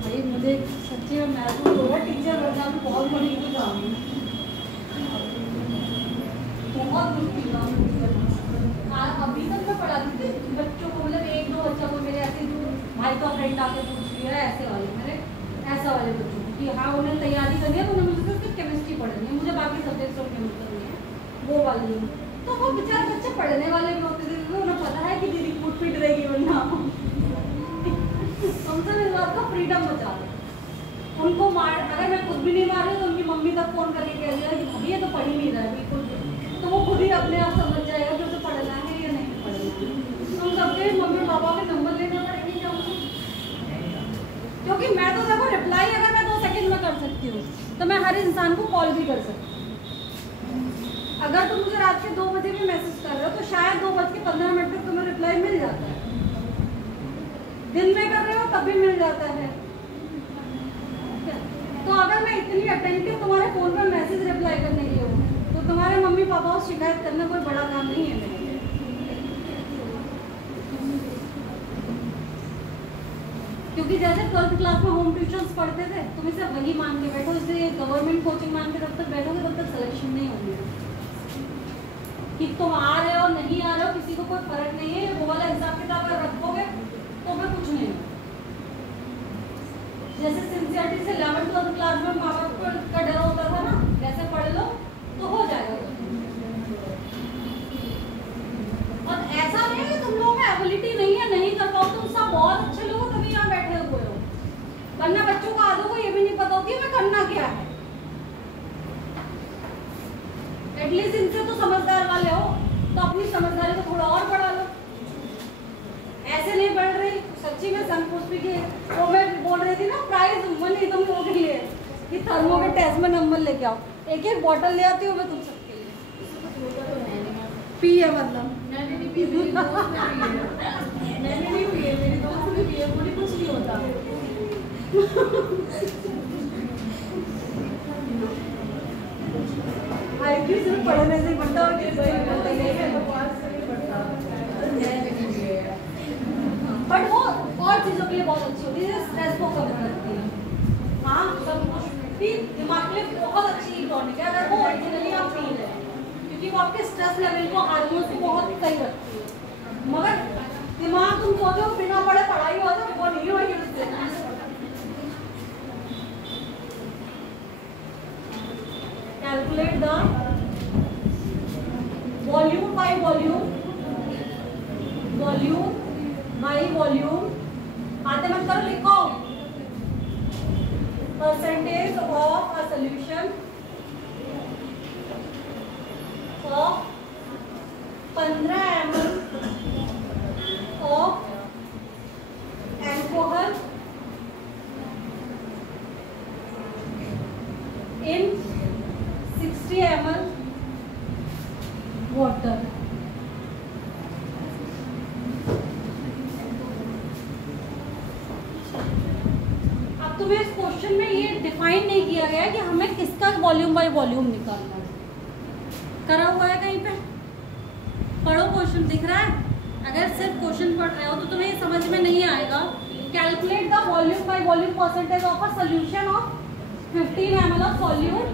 भाई मुझे सच्ची में महसूस हो रहा है टीचर बनना बहुत बड़ी काम है, बहुत मुश्किल काम है। अभी तक मैं पढ़ाती थी बच्चों को, मतलब 1-2 बच्चों को मेरे ऐसे भाई का फ्रेंड आके पूछ लिया ऐसे वाले, मेरे ऐसा वाले बच्चों कि हाँ उन्हें तैयारी करनी है तो उन्हें मुझसे सिर्फ केमिस्ट्री पढ़नी है, मुझे बाकी सब्जेक्ट्स और केमिस्ट्री नहीं है वो वाली। तो वो बेचारे बच्चे पढ़ने वाले भी होते थे, उन्हें पता है कि दीदी फूट पीट रहेगी वरना हमसे इस बात का फ्रीडम बचा दो। उनको मार, अगर मैं खुद भी नहीं मार रही तो उनकी मम्मी तक फोन करके कह दिया कि भाभी ये तो पढ़ ही नहीं रहा है बिल्कुल भी, तो वो खुद ही अपने आप समझ जाएगा कि उसे पढ़ना है या नहीं पढ़ना है। तो उन सबके मम्मी पापा के नंबर लेना पड़ेंगे क्या मुझे, क्योंकि मैं तो देखो रिप्लाई अगर मैं 2 सेकंड में कर सकती हूँ तो मैं हर इंसान को कॉल भी कर सकती हूँ। अगर तुम मुझे रात के 2 बजे भी मैसेज कर रहे हो तो शायद 2:15 तक तुम्हें रिप्लाई मिल जाता है, दिन में कर रहे हो तब भी मिल जाता है। तो अगर मैं इतनी अटेंटिव तुम्हारे फोन पर मैसेज रिप्लाई करने के लिए हूँ तो तुम्हारे मम्मी पापा को शिकायत करना कोई बड़ा काम नहीं है मेरे लिए। क्योंकि जैसे 12th क्लास में होम ट्यूशंस पढ़ते थे, तुम इसे वही मान के बैठो, इसलिए गवर्नमेंट कोचिंग मान के जब तक बैठोगे तब तक सिलेक्शन नहीं होगी। कि तुम आ रहे हो नहीं आ रहे हो किसी को कोई फर्क नहीं है, वो वाला हिसाब किताब अगर रखोगे तो फिर कुछ नहीं होगा। जैसे 11th क्लास में माँ बाप को का डर होता था ना, वैसे पढ़ लो तो हो जाएगा। और ऐसा नहीं है कि तुम लोगों में एबिलिटी नहीं है, नहीं कर पाओ, तुम सब बहुत अच्छे लोग हो तभी यहाँ बैठे हुए हो, वरना बच्चों को आधों को ये भी नहीं पता हो कि हमें करना क्या है। एटलीस्ट इनसे तो समझदार वाले हो, तो अपनी समझदारी को थोड़ा और बढ़ा लो। ऐसे नहीं बढ़ रही, सच्ची में संकोच की वो मैं बोल रही थी ना, प्राइज मनी तुम लोगों के लिए कि थर्मो के टेस्ट में नंबर लेके आओ, एक एक बॉटल ले आती हूँ मैं तुम सबके लिए। पी है मतलब मैंने नहीं पी, मेरी दोस्त ने पी है। मैंने नहीं पी है, मेरी दोस्त ने पी है, मुझे कुछ नहीं होता। आईक्यू सिर्फ पढ़ने से ही बढ़ता है, बट वो और चीज़ों के लिए बहुत अच्छी होती है, स्ट्रेस को कम करती है। हाँ, सब कुछ भी दिमाग के लिए बहुत अच्छी टॉनिक है अगर वो ओरिजिनली आप पी लें, क्योंकि वो आपके स्ट्रेस लेवल को, हार्मोन्स को बहुत सही रखती है। मगर दिमाग तुम सोचो बिना पढ़े पढ़ाई हो तो वो नहीं होगी उससे। Calculate the volume by volume, volume by volume, आते मत करो, लिखो percentage of a solution of 15 ml of alcohol in 60 ml water. तुम्हें इस क्वेश्चन में ये डिफाइन नहीं किया गया है कि हमें किसका वॉल्यूम बाय वॉल्यूम निकालना है। करा हुआ है कहीं पे, पढ़ो क्वेश्चन दिख रहा है। अगर सिर्फ क्वेश्चन पढ़ रहे हो तो तुम्हें ये समझ में नहीं आएगा। Calculate the volume by volume percentage of a solution of 15 ml of solute,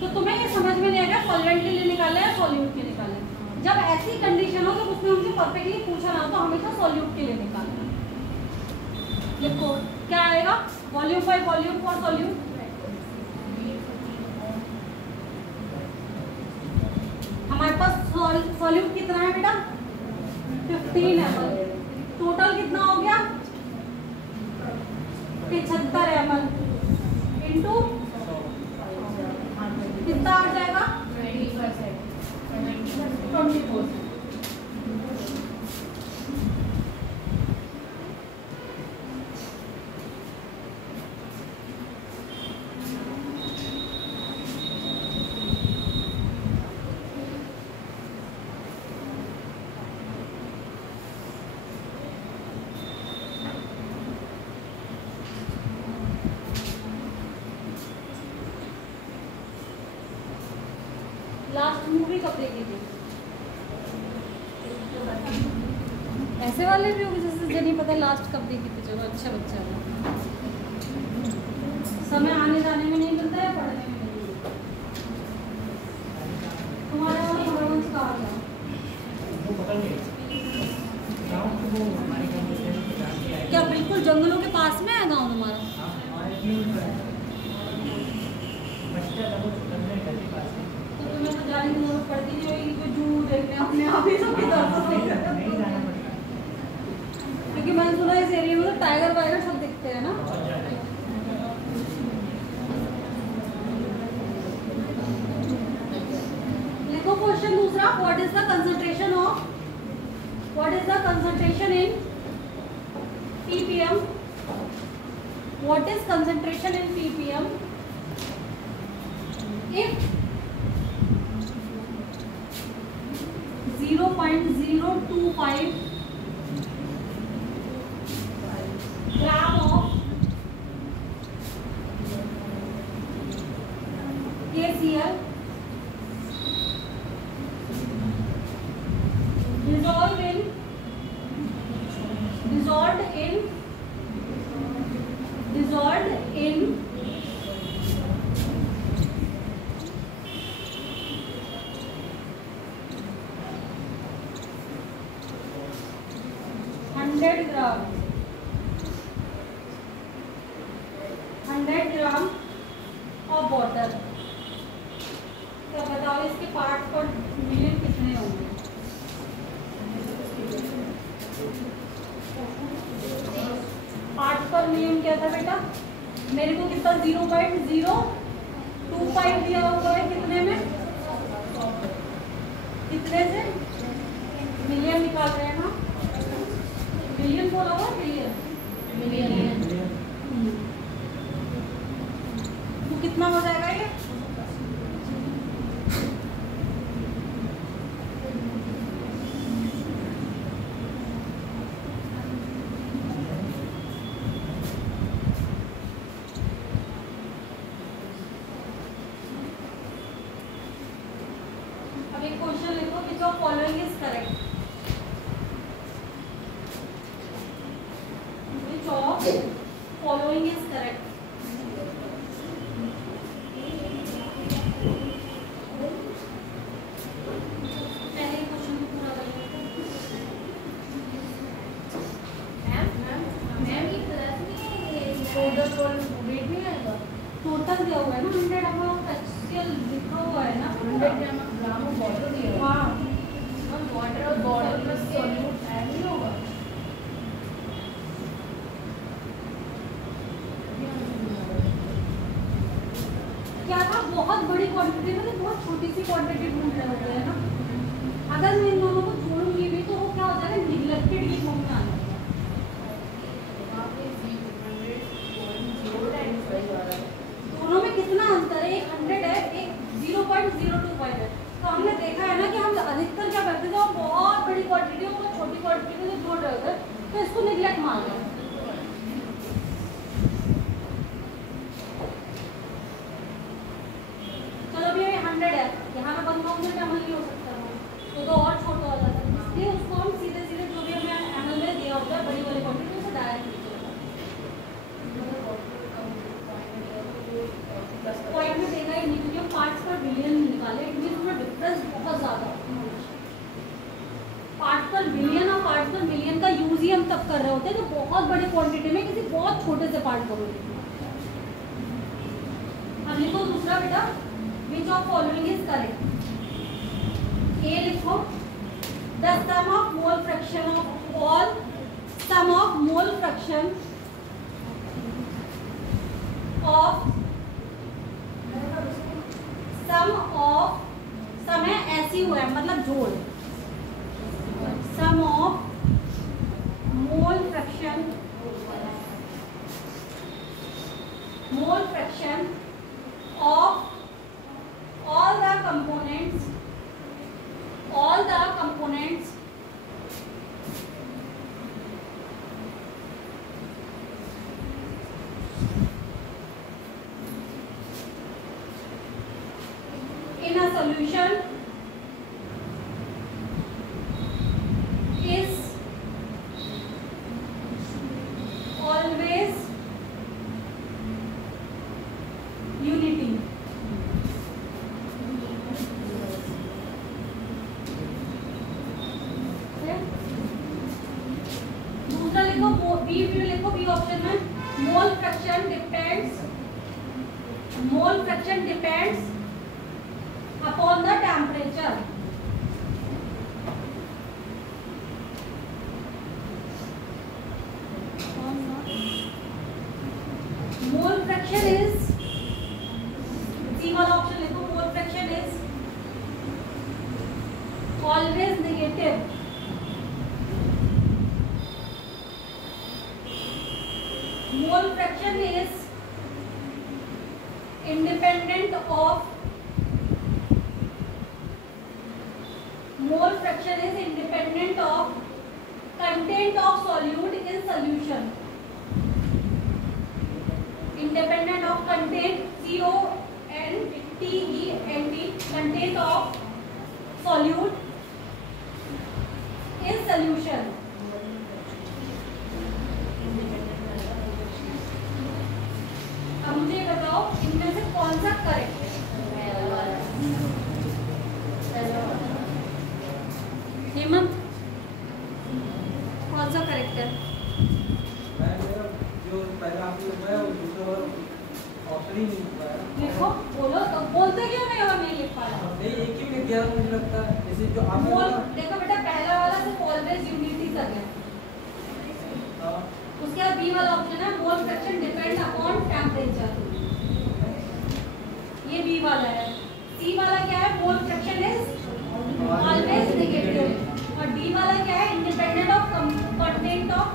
तो तुम्हें ये समझ में नहीं आएगा सॉल्वेंट के लिए निकाले या सॉल्यूट के निकाले। जब ऐसी कंडीशन हो तो उसमें हमसे परफेक्टली पूछा ना तो हमेशा सॉल्यूट के लिए निकालना। देखो क्या आएगा, volume by volume for solute, हमारे पास सॉल्यूट कितना है बेटा 15 ml, टोटल कितना हो गया 75 ml इंटू कितना आ जाएगा 20%। लास्ट मूवी कब देखी थी? ऐसे वाले भी होंगे जैसे मुझे नहीं पता लास्ट कब देखी थी। चलो अच्छा बच्चा है, समय आने जाने में नहीं मिलता है, पढ़ने में नहीं मिलता। तुम्हारा वाला भगवान कहाँ गया? क्या बिल्कुल जंगलों के पास में है गाँव तुम्हारा? तुम्हें तो जाने की जरूरत पड़ती नहीं होगी कि जू देखने अपने आप ही सब क्योंकि मैंने सुना इस एरिया में तो टाइगर वाइगर सब दिखते हैं ना। लिखो क्वेश्चन दूसरा, what is the concentration in ppm? What is concentration in ppm if 0.025 gram of KCl dissolved in 100 gram 100 gram of water. तो बताओ इसके पार्ट पर मिलियन कितने होंगे? पार्ट पर मिलियन क्या था बेटा? मेरे को कितना 0.025 दिया हुआ है, कितने में, कितने से मिलियन निकाल रहे हैं ना? मिलियन बोला हुआ, मिलियन मिलियन। तो कितना हो जाएगा ये? अब एक क्वेश्चन लिखो, विच of following is correct? Which of following is correct? पहले क्वेश्चन को पूरा कर लेते हैं। मैम ये क्लास में टोटल वेट नहीं आएगा? टोटल दिया हुआ है ना 100 अमाउंट एक्चुअल लिखा हुआ है ना 100 ग्राम ऑफ वाटर दिया हुआ हाँ है। वाटर और वाटर प्लस सॉल्यूट ऐड नहीं होगा? क्या था, बहुत बड़ी क्वांटिटी में तो बहुत छोटी सी क्वांटिटी ढूंढ रहे होते हैं ना। अगर मैं इन दोनों को जोड़ूंगी भी तो वो क्या हो जाएगा, निगलेक्टेड ये फॉर्म में आ जाएगा। वहाँ पे 0.095 आ रहा है। दोनों में कितना अंतर है? एक 100 है, एक 0.025 है। तो हमने देखा है ना कि हम अधिकतर क्या करते थे, हम बहुत बड़ी क्वांटिटी और बहुत छोटी क्वांटिटी में जोड़ रहे होते हैं, तो इसको निगलेक्ट मान रहे हैं। चलो अभी ये 100 है, यहाँ पे 1000 ml नहीं हो सकता है, तो और छोटा हो जाता है, इसलिए उसको हम सीधे सीधे जो भी हमें ml में दिया होता है बड़ी वाली क्वांटिटी उसे डायरेक्ट पॉइंट में देगा ही नहीं, क्योंकि हम पार्ट्स पर बिलियन निकाले, इट मींस उसमें डिफरेंस बहुत ज़्यादा है। पार्ट पर बिलियन और पार्ट पर मिलियन का यूज ही हम तब कर रहे होते हैं जब बहुत बड़ी क्वांटिटी में किसी बहुत छोटे से पार्ट को होते हैं। अब लिखो दूसरा बेटा, which of following is correct? A लिखो, the sum of mole fraction of all sum of mole fraction of sum of sum है ऐसी हुआ है मतलब जोड़, sum of mole fraction of all the components in a solution is always unity. दूसरा लिखो, B लिखो, बी ऑप्शन में mole fraction depends upon the temperature. Mole fraction is, C वाला ऑप्शन लिखो, mole fraction is always negative. Mole fraction is independent of content of solute in solution. Independent of content, CONTENT, content of solute in solution. अब मुझे बताओ इनमें से कौन सा correct है? हेमंत, कौन सा करेक्ट है? जो पहला आपने बताया वो दूसरा ऑप्शन ही नहीं हुआ है। लिखो, बोलो तो, बोलते क्यों नहीं हो, नहीं लिख पा रहे? नहीं, एक ही लिख दिया मुझे लगता है, जैसे जो आपने मोल, बोला। देखो बेटा पहला वाला सिर्फ ऑलवेज यूनिटी तक है। हाँ, उसके बाद बी वाला ऑप्शन है mole fraction depend upon temperature, ये बी वाला है। सी वाला क्या है, mole fraction is always negative. और डी वाला क्या है, इंडिपेंडेंट ऑफ कंटेंट ऑफ।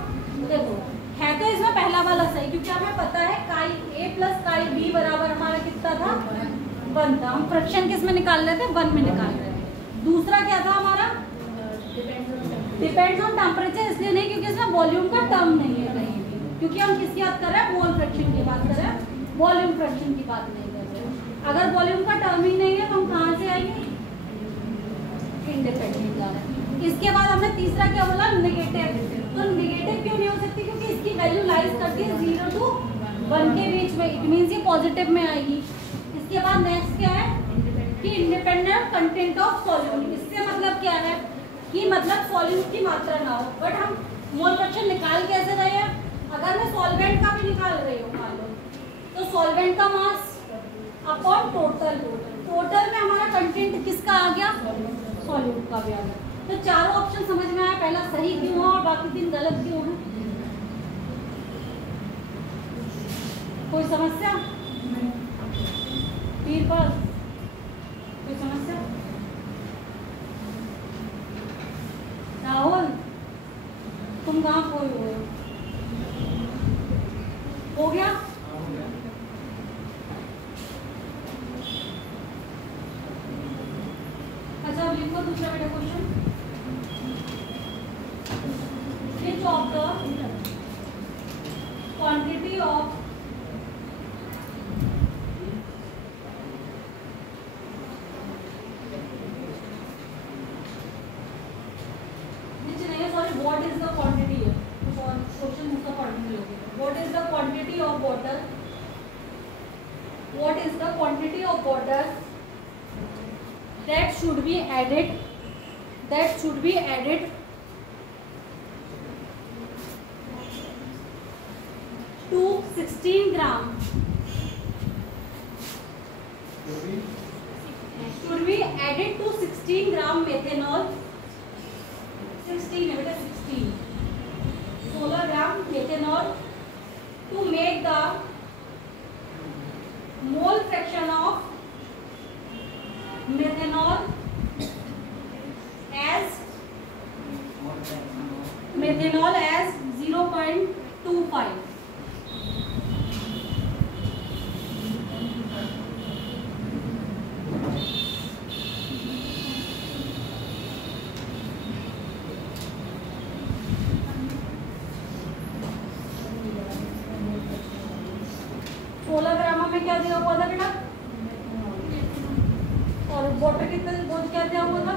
देखो है तो इसमें पहला वाला सही, क्योंकि हमें पता है काई ए प्लस काई बी बराबर हमारा कितना था, 1 था। हम फ्रैक्शन किस में निकाल रहे थे, 1 में निकाल रहे थे। दूसरा क्या था हमारा, डिपेंड्स ऑन टेम्परेचर, इसलिए नहीं क्योंकि इसमें वॉल्यूम का टर्म नहीं है कहीं भी, क्योंकि हम किसकी बात कर रहे हैं, मोल फ्रैक्शन की बात कर रहे हैं, वॉल्यूम फ्रैक्शन की बात नहीं कर रहे। अगर वॉल्यूम का टर्म ही नहीं है तो हम कहाँ से आएंगे, इंडिपेंडेंट जा रहे हैं। इसके बाद हमने तीसरा क्या बोला, नेगेटिव। तो नेगेटिव क्यों नहीं हो सकती, क्योंकि इसकी वैल्यू लाइज करती है 0 to 1 के बीच में, इट मीन्स ये पॉजिटिव में आएगी। इसके बाद नेक्स्ट क्या है कि इंडिपेंडेंट कंटेंट ऑफ सॉल्यूट। इससे मतलब क्या है कि मतलब सॉल्यूट की मात्रा ना हो। बट हम मोल फ्रैक्शन निकाल कैसे रहे हैं, अगर मैं सॉल्वेंट का भी निकाल रही हूँ मान लो, तो सॉल्वेंट का मास अपॉन टोटल, टोटल में हमारा कंटेंट किसका आ गया, सॉल्यूट का भी आ गया। तो चारों ऑप्शन समझ में आया, पहला सही क्यों है और बाकी 3 गलत क्यों है। कोई समस्या बीरबल, कोई समस्या? राहुल तुम कहाँ खोए हुए हो गया? अच्छा अब लिखो दूसरा बेटा question. Which of the quantity of what is the quantity है, क्वेश्चन उसका क्वांटिटी होगी। What is the quantity of water? What is the quantity of water that should be added? That should be added to 16 gram. Should be added to 16 gram methanol. 16 है बेटा 16 ग्राम methanol to make the mole fraction of methanol as 0.25. में क्या दिया हुआ था बेटा, और water कितना क्या दिया हुआ था,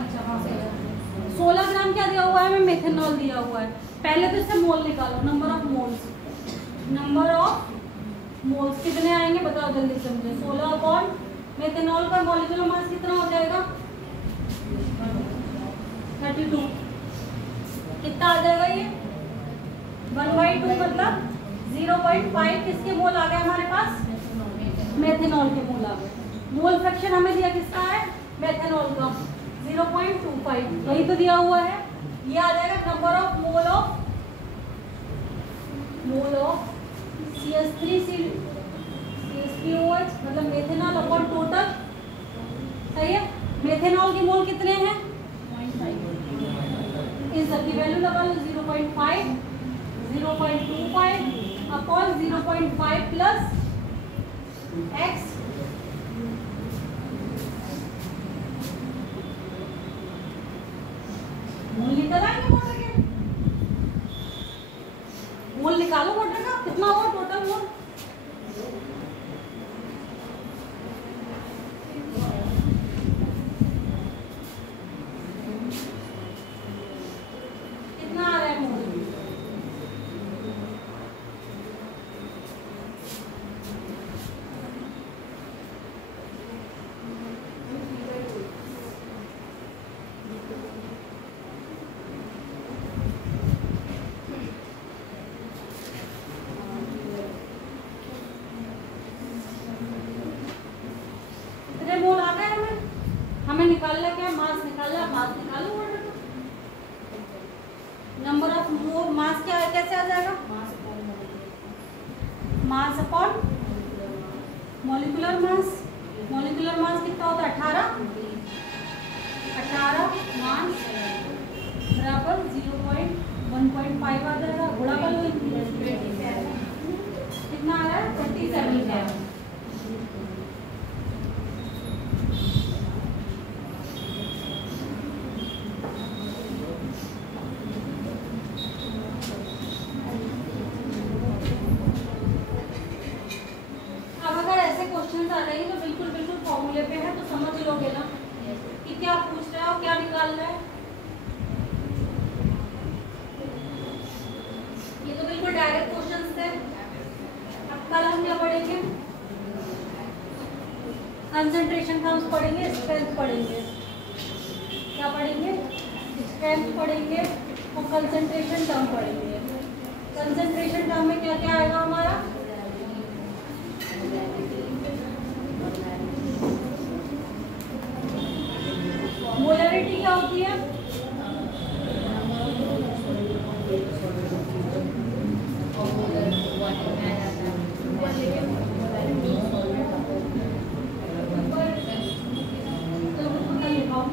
अच्छा हाँ सही है। 16 ग्राम क्या दिया हुआ है, हमें मेथेनॉल दिया हुआ है। पहले तो इससे मोल निकालो, number of moles, number of moles कितने आएंगे बताओ जल्दी से मुझे। 16 अपॉन मेथेनॉल का मॉलिक्यूलर मास कितना हो जाएगा 32, कितना आ जाएगा ये 1/2 मतलब 0.5 किसके मोल आ गए हमारे पास, मेथेनॉल के मोल आ गए। मोल फ्रैक्शन हमें दिया किसका है, मेथेनॉल का 0.25, यही तो दिया हुआ है। ये आ जाएगा number of mole of CH3CH3OH मतलब मेथेनॉल अपॉन टोटल, सही है। मेथेनॉल के मोल कितने हैं, 0.5 is the value double 0.5 0.25 upon 0.5 plus x, मोल निकल आएंगे वाटर के, मोल निकालो वाटर का कितना हुआ टोटल मोल, कितना आ रहा है मोल, जाएगा? Mass upon molecular mass. Molecular mass कितना होता है? 18 मास बराबर 0.1.5 आ जाएगा। गुणा कर लो, कितना आ रहा है? 27। क्वेश्चन आ जाएंगे तो बिल्कुल बिल्कुल फॉर्मूले पे है, तो समझ लोगे ना कि क्या पूछ रहा है और क्या निकाल रहा है। ये तो बिल्कुल डायरेक्ट क्वेश्चंस थे। अब कल हम क्या पढ़ेंगे? कंसंट्रेशन टर्म्स पढ़ेंगे, स्ट्रेंथ पढ़ेंगे। क्या पढ़ेंगे? स्ट्रेंथ पढ़ेंगे और कंसंट्रेशन टर्म पढ़ेंगे। कंसंट्रेशन टर्म में क्या क्या आएगा हमारा? मोलरिटी क्या होती है?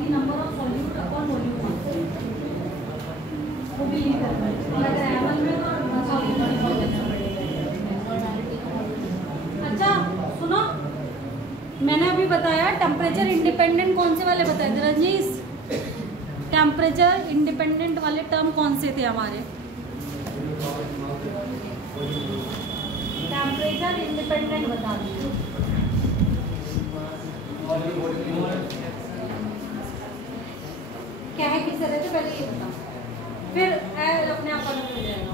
Number of solute upon volume. वो भी लीटर में, और अगर एमएल में तो अच्छा सुनो, मैंने अभी बताया टेम्परेचर इंडिपेंडेंट कौन से वाले बताए थे रंजीश? टेम्परेचर इंडिपेंडेंट वाले टर्म कौन से थे हमारे? टेम्परेचर इंडिपेंडेंट बता दीजिए। क्या है, किससे रहते पहले ये बताओ, फिर अपने आप पता चल जाएगा।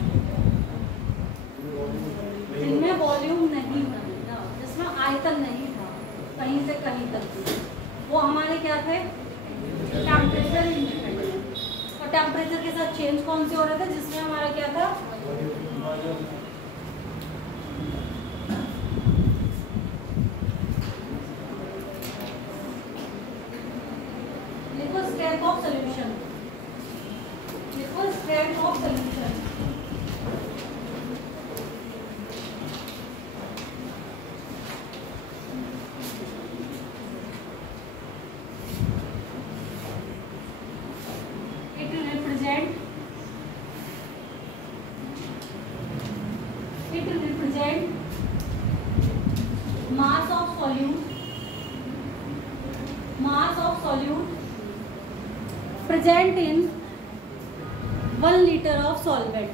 जिनमें वॉल्यूम नहीं था, जिसमें आयतन नहीं था, कहीं से कहीं तक, वो हमारे क्या थे? Temperature independent. और टेम्परेचर के साथ चेंज कौन से हो रहे थे? जिसमें हमारा क्या था? लिखो स्ट्रेंथ ऑफ सॉल्यूशन। लिखो strength of solution. It will represent mass of solute present in 1 liter of solvent.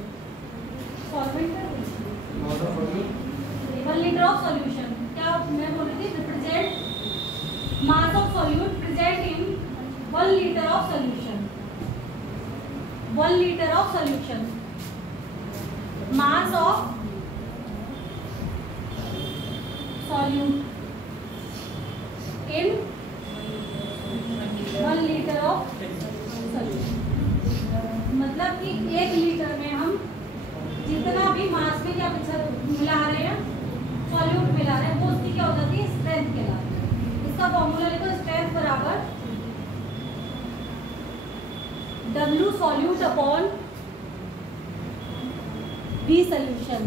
1 liter of solution. क्या मैं बोल रही थी? Represent mass of solute present in 1 liter of solution. 1 liter of solution. Mass of solute in 1 liter of solution। मतलब कि 1 litre में हम जितना भी मास में क्या मिला रहे हैं, सॉल्यूट मिला रहे हैं, वो उसकी क्या हो जाती है? स्ट्रेंथ कहलाती है। इसका फॉर्मूला लिखो, स्ट्रेंथ बराबर W solute upon V solution.